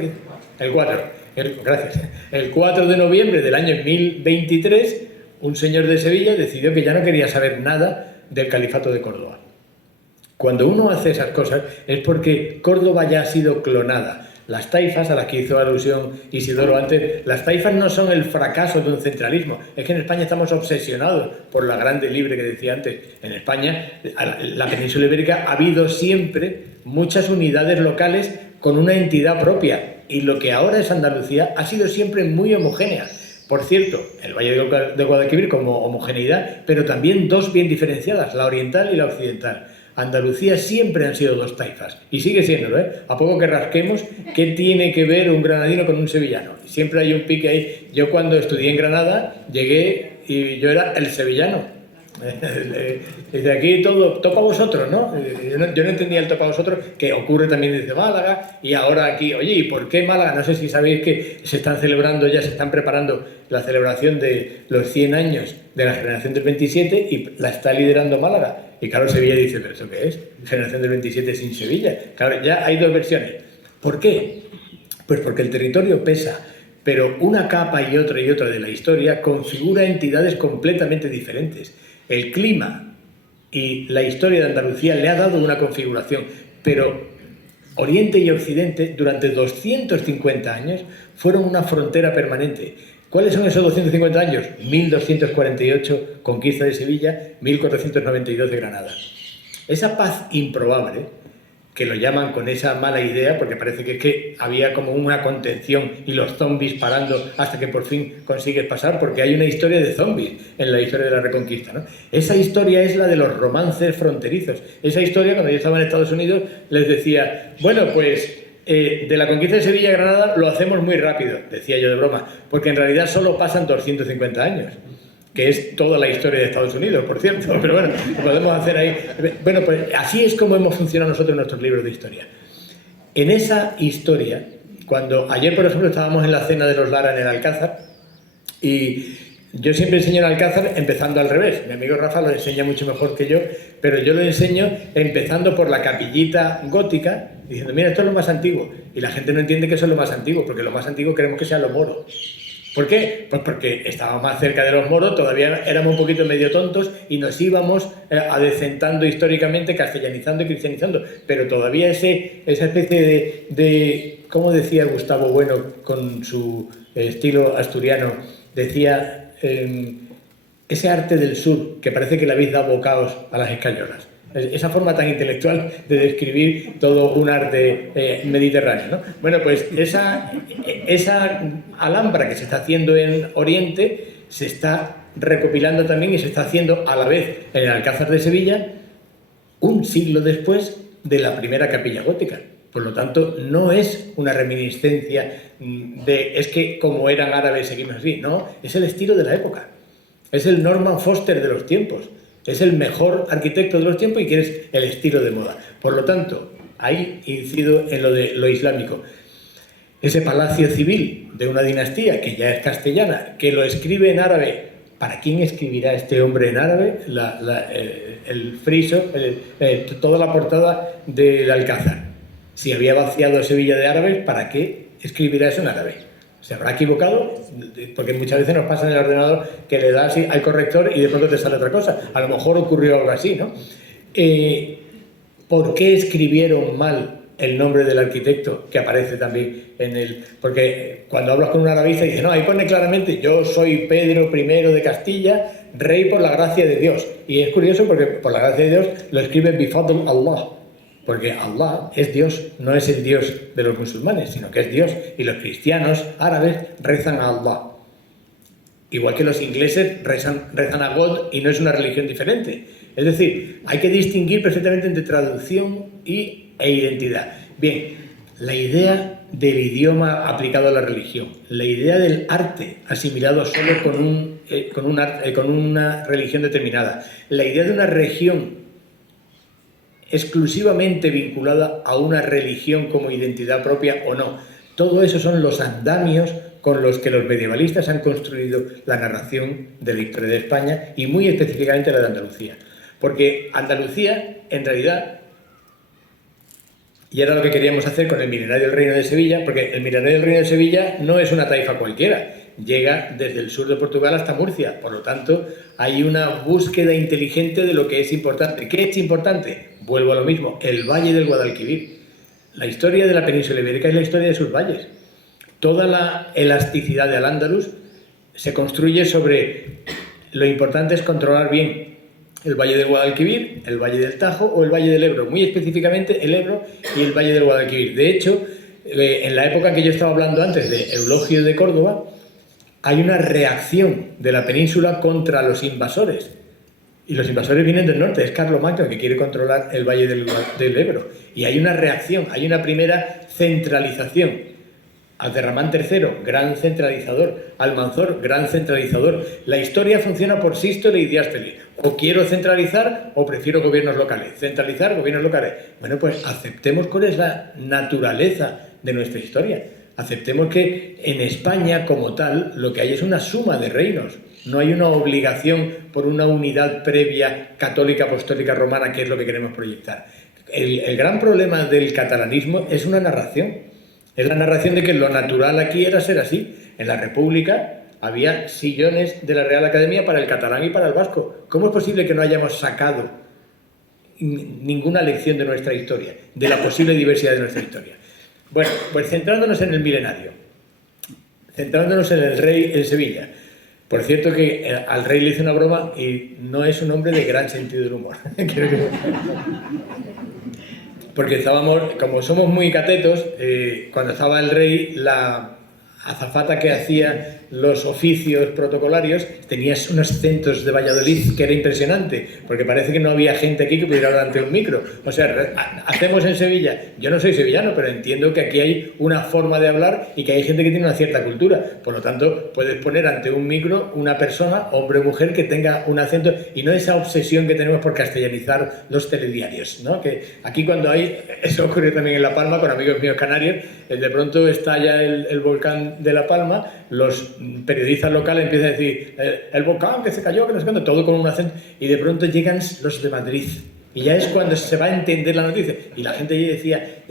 el 4. gracias, el 4 de noviembre del año 1023, un señor de Sevilla decidió que ya no quería saber nada del califato de Córdoba. Cuando uno hace esas cosas es porque Córdoba ya ha sido clonada. Las taifas, a las que hizo alusión Isidoro antes, las taifas no son el fracaso de un centralismo. Es que en España estamos obsesionados por la grande libre que decía antes. En España, la península ibérica, ha habido siempre muchas unidades locales con una entidad propia. Y lo que ahora es Andalucía ha sido siempre muy homogénea. Por cierto, el Valle de Guadalquivir como homogeneidad, pero también dos bien diferenciadas, la oriental y la occidental. Andalucía siempre han sido dos taifas, y sigue siéndolo, ¿eh? A poco que rasquemos, ¿qué tiene que ver un granadino con un sevillano? Siempre hay un pique ahí. Yo cuando estudié en Granada, llegué y yo era el sevillano. Desde aquí todo, topa vosotros, ¿no? Yo no entendía el topa vosotros, que ocurre también desde Málaga, y ahora aquí, oye, ¿y por qué Málaga? No sé si sabéis que se están celebrando, ya se están preparando la celebración de los 100 años de la generación del 27 y la está liderando Málaga. Y claro, Sevilla dice, ¿pero eso qué es? Generación del 27 sin Sevilla. Claro, ya hay dos versiones. ¿Por qué? Pues porque el territorio pesa, pero una capa y otra de la historia configura entidades completamente diferentes. El clima y la historia de Andalucía le ha dado una configuración, pero Oriente y Occidente durante 250 años fueron una frontera permanente. ¿Cuáles son esos 250 años? 1248, conquista de Sevilla, 1492 de Granada. Esa paz improbable, que lo llaman con esa mala idea, porque parece que había como una contención y los zombies parando hasta que por fin consigues pasar, porque hay una historia de zombies en la historia de la Reconquista, ¿no? Esa historia es la de los romances fronterizos. Esa historia, cuando yo estaba en Estados Unidos, les decía, bueno, pues de la conquista de Sevilla a Granada lo hacemos muy rápido, decía yo de broma, porque en realidad solo pasan 250 años. Que es toda la historia de Estados Unidos, por cierto, pero bueno, lo podemos hacer ahí. Bueno, pues así es como hemos funcionado nosotros en nuestros libros de historia. En esa historia, cuando ayer, por ejemplo, estábamos en la cena de los Lara en el Alcázar, y yo siempre enseño el Alcázar empezando al revés. Mi amigo Rafa lo enseña mucho mejor que yo, pero yo lo enseño empezando por la capillita gótica, diciendo, mira, esto es lo más antiguo. Y la gente no entiende que eso es lo más antiguo, porque lo más antiguo queremos que sea lo moro. ¿Por qué? Pues porque estábamos más cerca de los moros, todavía éramos un poquito medio tontos y nos íbamos adecentando históricamente, castellanizando y cristianizando, pero todavía esa especie de ¿cómo decía Gustavo Bueno con su estilo asturiano? Decía, ese arte del sur, que parece que le habéis dado bocados a las escayolas. Esa forma tan intelectual de describir todo un arte mediterráneo, ¿no? Bueno, pues esa alhambra que se está haciendo en Oriente se está recopilando también y se está haciendo a la vez en el Alcázar de Sevilla un siglo después de la primera capilla gótica. Por lo tanto, no es una reminiscencia de es que como eran árabes seguimos así, no, es el estilo de la época, es el Norman Foster de los tiempos. Es el mejor arquitecto de los tiempos y que es el estilo de moda. Por lo tanto, ahí incido en lo islámico. Ese palacio civil de una dinastía que ya es castellana, que lo escribe en árabe. ¿Para quién escribirá este hombre en árabe? El friso, toda la portada del Alcázar. Si había vaciado Sevilla de árabes, ¿para qué escribirá eso en árabe? ¿Se habrá equivocado? Porque muchas veces nos pasa en el ordenador que le das al corrector y de pronto te sale otra cosa. A lo mejor ocurrió algo así, ¿no? ¿Por qué escribieron mal el nombre del arquitecto que aparece también en el...? Porque cuando hablas con un arabista dice, no, ahí pone claramente, yo soy Pedro I de Castilla, rey por la gracia de Dios. Y es curioso porque por la gracia de Dios lo escribe Bifadl Allah. Porque Allah es Dios, no es el Dios de los musulmanes, sino que es Dios. Y los cristianos árabes rezan a Allah. Igual que los ingleses rezan a God y no es una religión diferente. Es decir, hay que distinguir perfectamente entre traducción e identidad. Bien, la idea del idioma aplicado a la religión, la idea del arte asimilado solo con una religión determinada, la idea de una región exclusivamente vinculada a una religión como identidad propia o no. Todo eso son los andamios con los que los medievalistas han construido la narración de la historia de España y muy específicamente la de Andalucía. Porque Andalucía, en realidad, Y era lo que queríamos hacer con el Milenario del Reino de Sevilla, porque el Milenario del Reino de Sevilla no es una taifa cualquiera, llega desde el sur de Portugal hasta Murcia, por lo tanto hay una búsqueda inteligente de lo que es importante. ¿Qué es importante? Vuelvo a lo mismo, el Valle del Guadalquivir. La historia de la península ibérica es la historia de sus valles. Toda la elasticidad de Al-Ándalus se construye sobre lo importante es controlar bien el Valle del Guadalquivir, el Valle del Tajo o el Valle del Ebro, muy específicamente el Ebro y el Valle del Guadalquivir. De hecho, en la época que yo estaba hablando antes de Eulogio de Córdoba, hay una reacción de la península contra los invasores. Y los invasores vienen del norte, es Carlomagno que quiere controlar el Valle del Ebro. Y hay una reacción, hay una primera centralización. Abderramán III, gran centralizador. Almanzor, gran centralizador. La historia funciona por sístole y diástole. O quiero centralizar o prefiero gobiernos locales. Centralizar, gobiernos locales. Bueno, pues aceptemos cuál es la naturaleza de nuestra historia. Aceptemos que en España, como tal, lo que hay es una suma de reinos. No hay una obligación por una unidad previa católica, apostólica, romana, que es lo que queremos proyectar. El gran problema del catalanismo es una narración. Es la narración de que lo natural aquí era ser así. En la República había sillones de la Real Academia para el catalán y para el vasco. ¿Cómo es posible que no hayamos sacado ninguna lección de nuestra historia, de la posible diversidad de nuestra historia? Bueno, pues centrándonos en el milenario, centrándonos en el rey en Sevilla. Por cierto que al rey le hice una broma y no es un hombre de gran sentido del humor. Porque estábamos, como somos muy catetos, cuando estaba el rey, la azafata que hacía los oficios protocolarios tenía unos centros de Valladolid que era impresionante, porque parece que no había gente aquí que pudiera hablar ante un micro. O sea, hacemos en Sevilla, yo no soy sevillano, pero entiendo que aquí hay una forma de hablar y que hay gente que tiene una cierta cultura. Por lo tanto, puedes poner ante un micro una persona, hombre o mujer, que tenga un acento y no esa obsesión que tenemos por castellanizar los telediarios, ¿no? Que aquí cuando hay, eso ocurre también en La Palma con amigos míos canarios, de pronto estalla el volcán de La Palma, los periodistas locales empiezan a decir el volcán que se cayó, que no sé cuánto, todo con un acento, y de pronto llegan los de Madrid. Y ya es cuando se va a entender la noticia. Y la gente allí decía,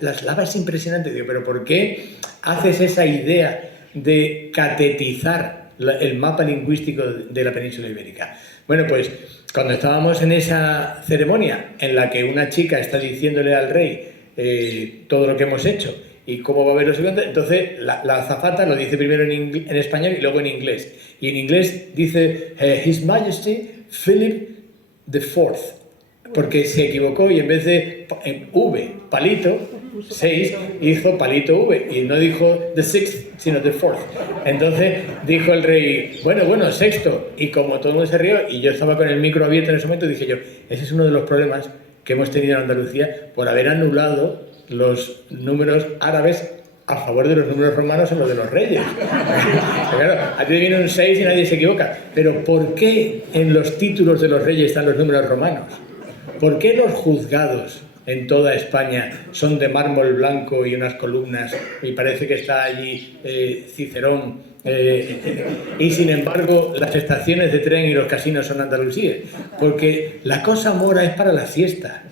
las lavas es impresionante. Digo, pero ¿por qué haces esa idea de catetizar el mapa lingüístico de la península ibérica? Bueno, pues cuando estábamos en esa ceremonia en la que una chica está diciéndole al rey todo lo que hemos hecho y cómo va a haber los eventos, entonces la azafata lo dice primero en español y luego en inglés. Y en inglés dice His Majesty Philip IV, porque se equivocó y en vez de V, palito, 6, hizo palito V y no dijo the sixth, sino the fourth. Entonces dijo el rey, bueno, sexto, y como todo el mundo se rió y yo estaba con el micro abierto en ese momento, dije yo, ese es uno de los problemas que hemos tenido en Andalucía por haber anulado los números árabes a favor de los números romanos en los de los reyes. Claro, a ti te viene un 6 y nadie se equivoca. Pero ¿por qué en los títulos de los reyes están los números romanos? ¿Por qué los juzgados en toda España son de mármol blanco y unas columnas y parece que está allí Cicerón? Y sin embargo las estaciones de tren y los casinos son Andalucía. Porque la cosa mora es para la siesta.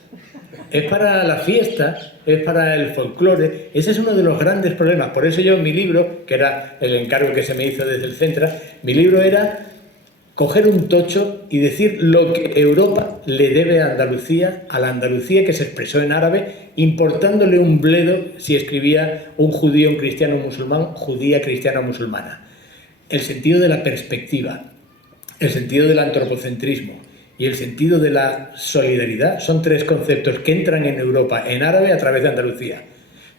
Es para la fiesta, es para el folclore. Ese es uno de los grandes problemas. Por eso yo en mi libro, que era el encargo que se me hizo desde el Centra, mi libro era coger un tocho y decir lo que Europa le debe a Andalucía, a la Andalucía que se expresó en árabe, importándole un bledo si escribía un judío, un cristiano, un musulmán, judía, cristiana, musulmana. El sentido de la perspectiva, el sentido del antropocentrismo y el sentido de la solidaridad son tres conceptos que entran en Europa en árabe a través de Andalucía.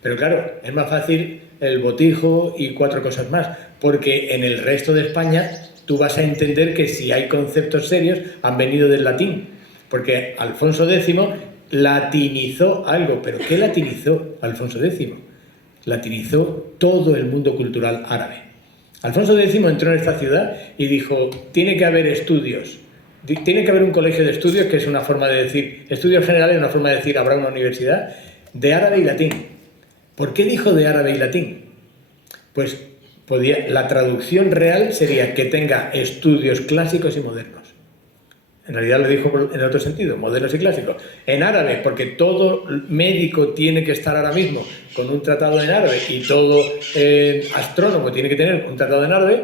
Pero claro, es más fácil el botijo y 4 cosas más, porque en el resto de España tú vas a entender que si hay conceptos serios han venido del latín, porque Alfonso X latinizó algo. ¿Pero qué latinizó Alfonso X? Latinizó todo el mundo cultural árabe. Alfonso X entró en esta ciudad y dijo, tiene que haber estudios. Tiene que haber un colegio de estudios, que es una forma de decir, estudios generales, una forma de decir, habrá una universidad, de árabe y latín. ¿Por qué dijo de árabe y latín? Pues la traducción real sería que tenga estudios clásicos y modernos. En realidad lo dijo en otro sentido, modernos y clásicos. En árabe, porque todo médico tiene que estar ahora mismo con un tratado en árabe y todo astrónomo tiene que tener un tratado en árabe,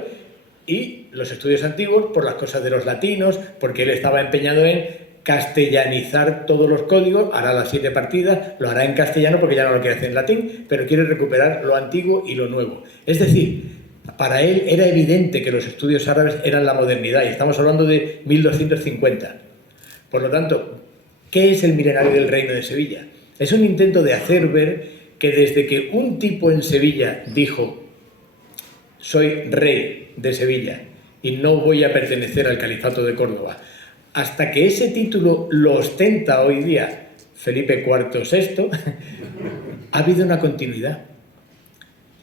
y los estudios antiguos por las cosas de los latinos, porque él estaba empeñado en castellanizar todos los códigos, hará las 7 partidas, lo hará en castellano porque ya no lo quiere hacer en latín, pero quiere recuperar lo antiguo y lo nuevo. Es decir, para él era evidente que los estudios árabes eran la modernidad, y estamos hablando de 1250. Por lo tanto, ¿qué es el milenario del Reino de Sevilla? Es un intento de hacer ver que desde que un tipo en Sevilla dijo soy rey de Sevilla y no voy a pertenecer al califato de Córdoba, hasta que ese título lo ostenta hoy día Felipe IV VI, ha habido una continuidad.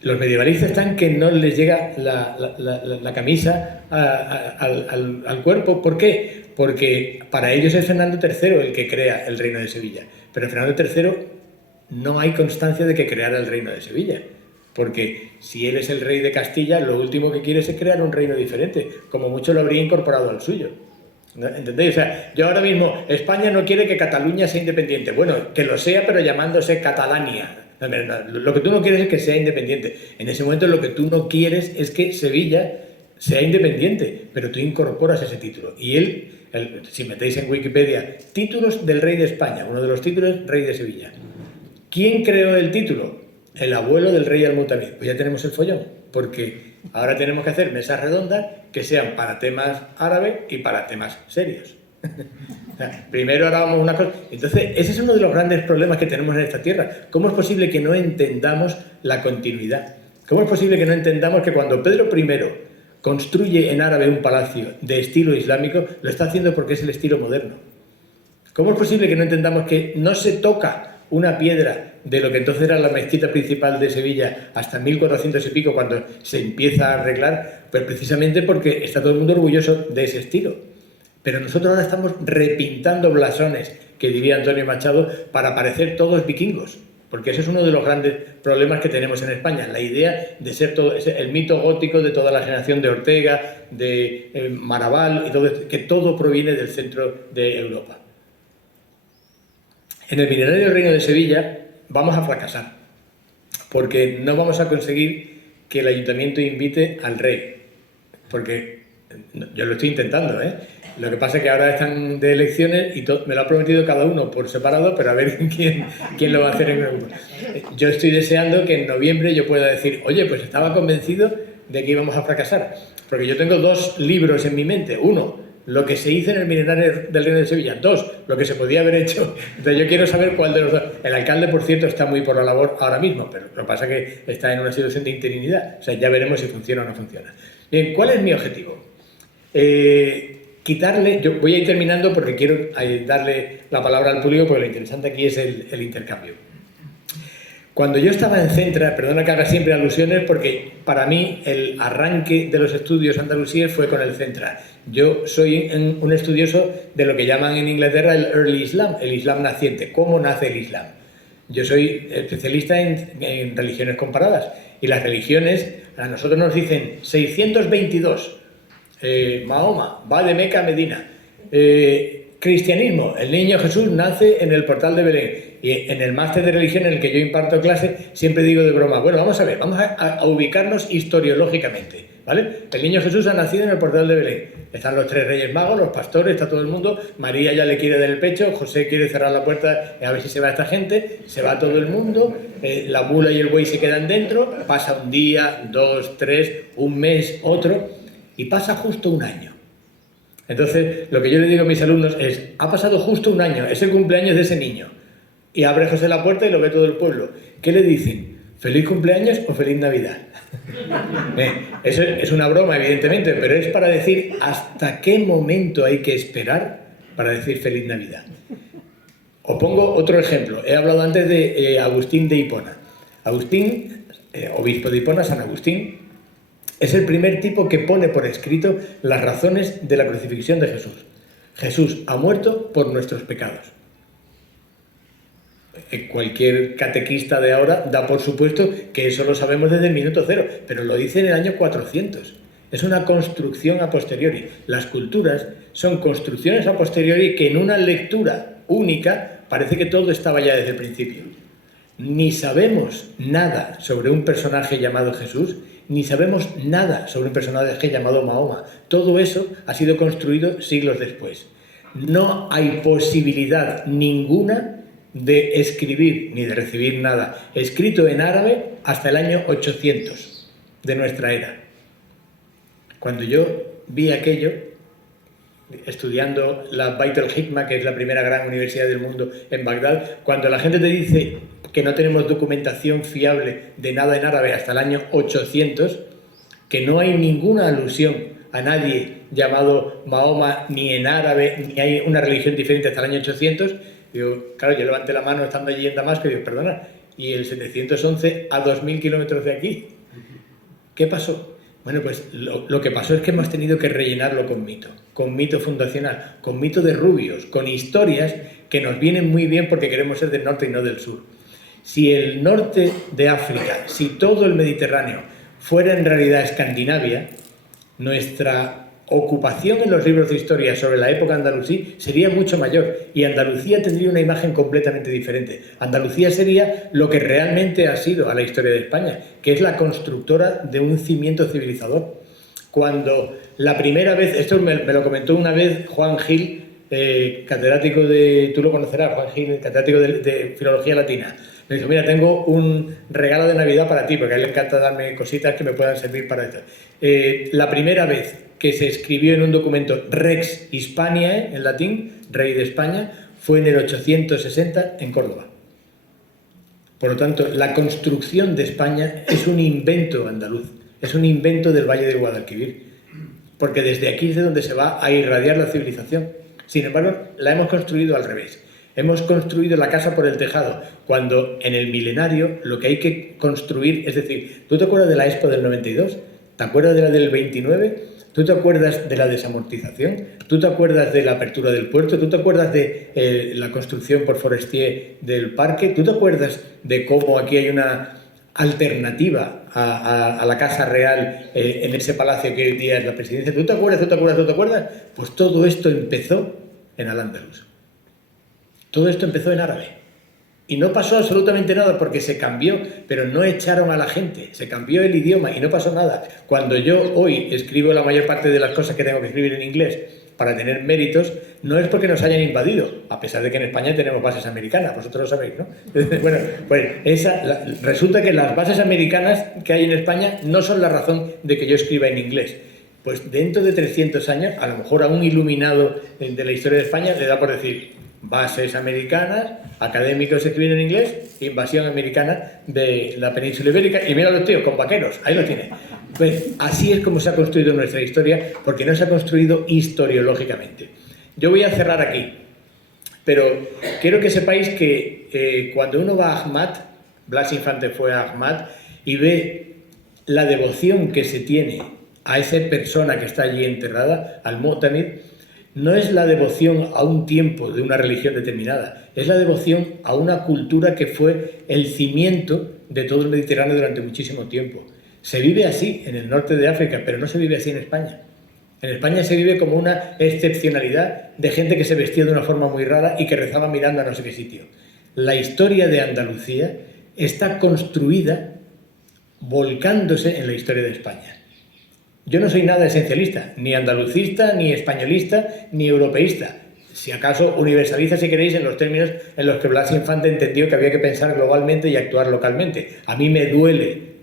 Los medievalistas están que no les llega la camisa al cuerpo. ¿Por qué? Porque para ellos es Fernando III el que crea el Reino de Sevilla. Pero Fernando III no hay constancia de que creara el Reino de Sevilla. Porque si él es el rey de Castilla, lo último que quiere es crear un reino diferente. Como mucho lo habría incorporado al suyo. ¿Entendéis? O sea, yo ahora mismo, España no quiere que Cataluña sea independiente. Bueno, que lo sea, pero llamándose Catalania. Lo que tú no quieres es que sea independiente. En ese momento lo que tú no quieres es que Sevilla sea independiente, pero tú incorporas ese título. Y él, si metéis en Wikipedia, títulos del rey de España, uno de los títulos, rey de Sevilla. ¿Quién creó el título? El abuelo del rey Al-Mutamid. Pues ya tenemos el follón, porque ahora tenemos que hacer mesas redondas que sean para temas árabes y para temas serios. O sea, primero hablábamos una cosa. Entonces, ese es uno de los grandes problemas que tenemos en esta tierra. ¿Cómo es posible que no entendamos la continuidad? ¿Cómo es posible que no entendamos que cuando Pedro I construye en árabe un palacio de estilo islámico, lo está haciendo porque es el estilo moderno? ¿Cómo es posible que no entendamos que no se toca una piedra de lo que entonces era la mezquita principal de Sevilla hasta 1400 y pico, cuando se empieza a arreglar? Pues precisamente porque está todo el mundo orgulloso de ese estilo. Pero nosotros ahora estamos repintando blasones, que diría Antonio Machado, para parecer todos vikingos. Porque ese es uno de los grandes problemas que tenemos en España. La idea de ser todo, el mito gótico de toda la generación de Ortega, de Maraval, y todo esto, que todo proviene del centro de Europa. En el milenario del Reino de Sevilla vamos a fracasar, porque no vamos a conseguir que el ayuntamiento invite al rey. Porque yo lo estoy intentando, ¿eh? Lo que pasa es que ahora están de elecciones y me lo ha prometido cada uno por separado, pero a ver quién lo va a hacer en grupo. Yo estoy deseando que en noviembre yo pueda decir, oye, pues estaba convencido de que íbamos a fracasar. Porque yo tengo 2 libros en mi mente. 1, lo que se hizo en el milenario del Reino de Sevilla. 2, lo que se podía haber hecho. Entonces yo quiero saber cuál de los 2. El alcalde, por cierto, está muy por la labor ahora mismo, pero lo que pasa es que está en una situación de interinidad. O sea, ya veremos si funciona o no funciona. Bien, ¿cuál es mi objetivo? Quitarle, yo voy a ir terminando porque quiero darle la palabra al público, porque lo interesante aquí es el intercambio. Cuando yo estaba en Centra, perdona que haga siempre alusiones, porque para mí el arranque de los estudios andalusíes fue con el Centra. Yo soy un estudioso de lo que llaman en Inglaterra el Early Islam, el Islam naciente. ¿Cómo nace el Islam? Yo soy especialista en religiones comparadas, y las religiones a nosotros nos dicen 622. Mahoma va de Meca a Medina. Cristianismo, el niño Jesús nace en el portal de Belén. Y en el máster de religión en el que yo imparto clase siempre digo de broma, bueno, vamos a ver, vamos a ubicarnos historiológicamente, ¿vale? El niño Jesús ha nacido en el portal de Belén. Están los 3 reyes magos, los pastores, está todo el mundo. María ya le quiere dar el pecho, José quiere cerrar la puerta a ver si se va esta gente, se va todo el mundo, la mula y el buey se quedan dentro, pasa un día, 2, 3, un mes, otro, y pasa justo un año. Entonces, lo que yo le digo a mis alumnos es, ha pasado justo un año, es el cumpleaños de ese niño. Y abre José la puerta y lo ve todo el pueblo. ¿Qué le dicen? ¿Feliz cumpleaños o feliz Navidad? Eso es una broma, evidentemente, pero es para decir hasta qué momento hay que esperar para decir feliz Navidad. Os pongo otro ejemplo. He hablado antes de Agustín de Hipona. Agustín, obispo de Hipona, San Agustín, es el primer tipo que pone por escrito las razones de la crucifixión de Jesús. Jesús ha muerto por nuestros pecados. Cualquier catequista de ahora da por supuesto que eso lo sabemos desde el minuto 0, pero lo dice en el año 400. Es una construcción a posteriori. Las culturas son construcciones a posteriori que en una lectura única parece que todo estaba ya desde el principio. Ni sabemos nada sobre un personaje llamado Jesús, ni sabemos nada sobre un personaje llamado Mahoma. Todo eso ha sido construido siglos después. No hay posibilidad ninguna de escribir ni de recibir nada escrito en árabe hasta el año 800 de nuestra era. Cuando yo vi aquello, estudiando la Bait el-Hikma, que es la primera gran universidad del mundo en Bagdad, cuando la gente te dice que no tenemos documentación fiable de nada en árabe hasta el año 800, que no hay ninguna alusión a nadie llamado Mahoma ni en árabe, ni hay una religión diferente hasta el año 800, digo, claro, yo levanté la mano estando allí en Damasco y digo, perdona, ¿y el 711 a 2000 kilómetros de aquí? ¿Qué pasó? Bueno, pues lo que pasó es que hemos tenido que rellenarlo con mito fundacional, con mito de rubios, con historias que nos vienen muy bien porque queremos ser del norte y no del sur. Si el norte de África, si todo el Mediterráneo fuera en realidad Escandinavia, nuestra ocupación en los libros de historia sobre la época andalusí sería mucho mayor y Andalucía tendría una imagen completamente diferente. Andalucía sería lo que realmente ha sido a la historia de España, que es la constructora de un cimiento civilizador. Cuando la primera vez, esto me lo comentó una vez Juan Gil, catedrático de, tú lo conocerás, Juan Gil, catedrático de Filología Latina. Me dijo, mira, tengo un regalo de Navidad para ti, porque a él le encanta darme cositas que me puedan servir para esto. La primera vez que se escribió en un documento Rex Hispaniae, en latín, Rey de España, fue en el 860 en Córdoba. Por lo tanto, la construcción de España es un invento andaluz, es un invento del Valle del Guadalquivir, porque desde aquí es de donde se va a irradiar la civilización. Sin embargo, la hemos construido al revés. Hemos construido la casa por el tejado, cuando en el milenario lo que hay que construir, es decir, ¿tú te acuerdas de la Expo del 92? ¿Te acuerdas de la del 29? ¿Tú te acuerdas de la desamortización? ¿Tú te acuerdas de la apertura del puerto? ¿Tú te acuerdas de la construcción por Forestier del parque? ¿Tú te acuerdas de cómo aquí hay una alternativa a la Casa Real en ese palacio que hoy día es la presidencia? ¿Tú te acuerdas? ¿Tú te acuerdas? ¿Tú te acuerdas? Pues todo esto empezó en Al-Ándalus. Todo esto empezó en árabe. Y no pasó absolutamente nada porque se cambió, pero no echaron a la gente, se cambió el idioma y no pasó nada. Cuando yo hoy escribo la mayor parte de las cosas que tengo que escribir en inglés para tener méritos, no es porque nos hayan invadido, a pesar de que en España tenemos bases americanas, vosotros lo sabéis, ¿no? Bueno, pues resulta que las bases americanas que hay en España no son la razón de que yo escriba en inglés. Pues dentro de 300 años, a lo mejor a un iluminado de la historia de España le da por decir bases americanas, académicos escriben en inglés, invasión americana de la península ibérica, y mira los tíos, con vaqueros, ahí lo tiene. Pues así es como se ha construido nuestra historia, porque no se ha construido historiológicamente. Yo voy a cerrar aquí, pero quiero que sepáis que cuando uno va a Ahmad, Blas Infante fue a Ahmad, y ve la devoción que se tiene a esa persona que está allí enterrada, al Mu'tamid, no es la devoción a un tiempo de una religión determinada, es la devoción a una cultura que fue el cimiento de todo el Mediterráneo durante muchísimo tiempo. Se vive así en el norte de África, pero no se vive así en España. En España se vive como una excepcionalidad de gente que se vestía de una forma muy rara y que rezaba mirando a no sé qué sitio. La historia de Andalucía está construida volcándose en la historia de España. Yo no soy nada esencialista, ni andalucista, ni españolista, ni europeísta. Si acaso universaliza, si queréis, en los términos en los que Blas Infante entendió que había que pensar globalmente y actuar localmente. A mí me duele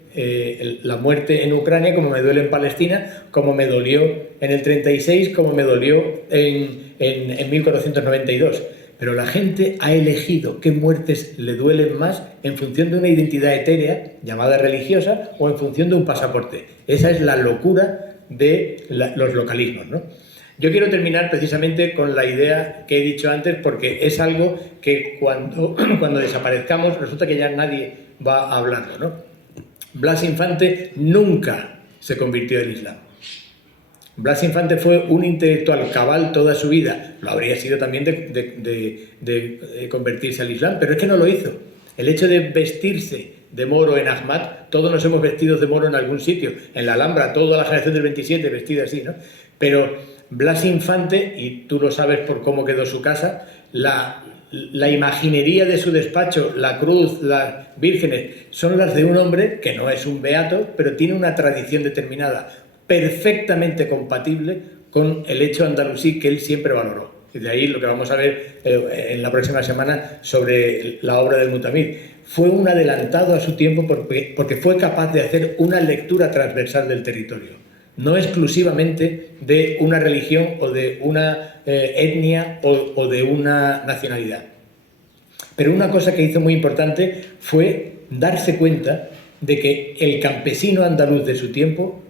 la muerte en Ucrania, como me duele en Palestina, como me dolió en el 36, como me dolió en 1492. Pero la gente ha elegido qué muertes le duelen más en función de una identidad etérea, llamada religiosa, o en función de un pasaporte. Esa es la locura de los localismos, ¿no? Yo quiero terminar precisamente con la idea que he dicho antes, porque es algo que cuando desaparezcamos resulta que ya nadie va a hablarlo, ¿no? Blas Infante nunca se convirtió al Islam. Blas Infante fue un intelectual cabal toda su vida, lo habría sido también de convertirse al Islam, pero es que no lo hizo. El hecho de vestirse de moro en Ahmad, todos nos hemos vestido de moro en algún sitio, en la Alhambra, toda la generación del 27 vestida así, ¿no? Pero Blas Infante, y tú lo sabes por cómo quedó su casa, la imaginería de su despacho, la cruz, las vírgenes, son las de un hombre que no es un beato, pero tiene una tradición determinada, perfectamente compatible con el hecho andalusí que él siempre valoró. Y de ahí lo que vamos a ver en la próxima semana sobre la obra del Mutamid. Fue un adelantado a su tiempo porque fue capaz de hacer una lectura transversal del territorio, no exclusivamente de una religión o de una etnia o de una nacionalidad. Pero una cosa que hizo muy importante fue darse cuenta de que el campesino andaluz de su tiempo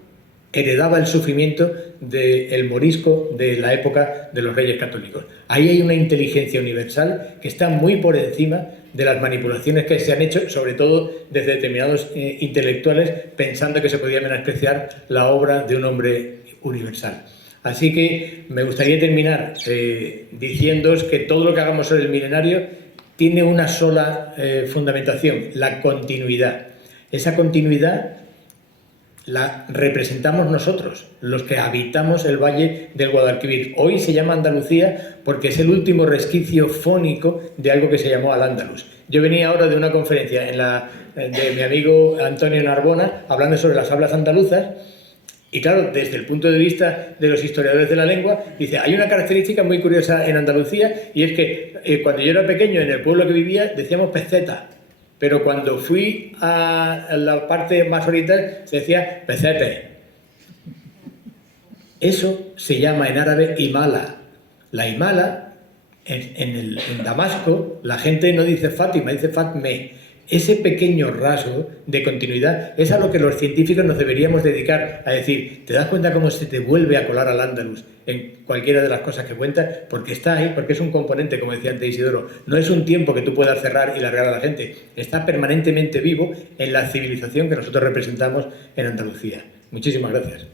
heredaba el sufrimiento del morisco de la época de los Reyes Católicos. Ahí hay una inteligencia universal que está muy por encima de las manipulaciones que se han hecho, sobre todo desde determinados intelectuales, pensando que se podía menospreciar la obra de un hombre universal. Así que me gustaría terminar diciéndoos que todo lo que hagamos sobre el milenario tiene una sola fundamentación, la continuidad. Esa continuidad la representamos nosotros, los que habitamos el valle del Guadalquivir. Hoy se llama Andalucía porque es el último resquicio fónico de algo que se llamó Al-Ándalus. Yo venía ahora de una conferencia de mi amigo Antonio Narbona hablando sobre las hablas andaluzas y claro, desde el punto de vista de los historiadores de la lengua, dice, hay una característica muy curiosa en Andalucía y es que cuando yo era pequeño en el pueblo que vivía decíamos peseta. Pero cuando fui a la parte más oriental se decía pesete. Eso se llama en árabe imala. La imala, en Damasco, la gente no dice Fátima, dice Fatme. Ese pequeño rasgo de continuidad es a lo que los científicos nos deberíamos dedicar a decir, ¿te das cuenta cómo se te vuelve a colar al Andalus en cualquiera de las cosas que cuentas? Porque está ahí, porque es un componente, como decía antes Isidoro, no es un tiempo que tú puedas cerrar y largar a la gente, está permanentemente vivo en la civilización que nosotros representamos en Andalucía. Muchísimas gracias.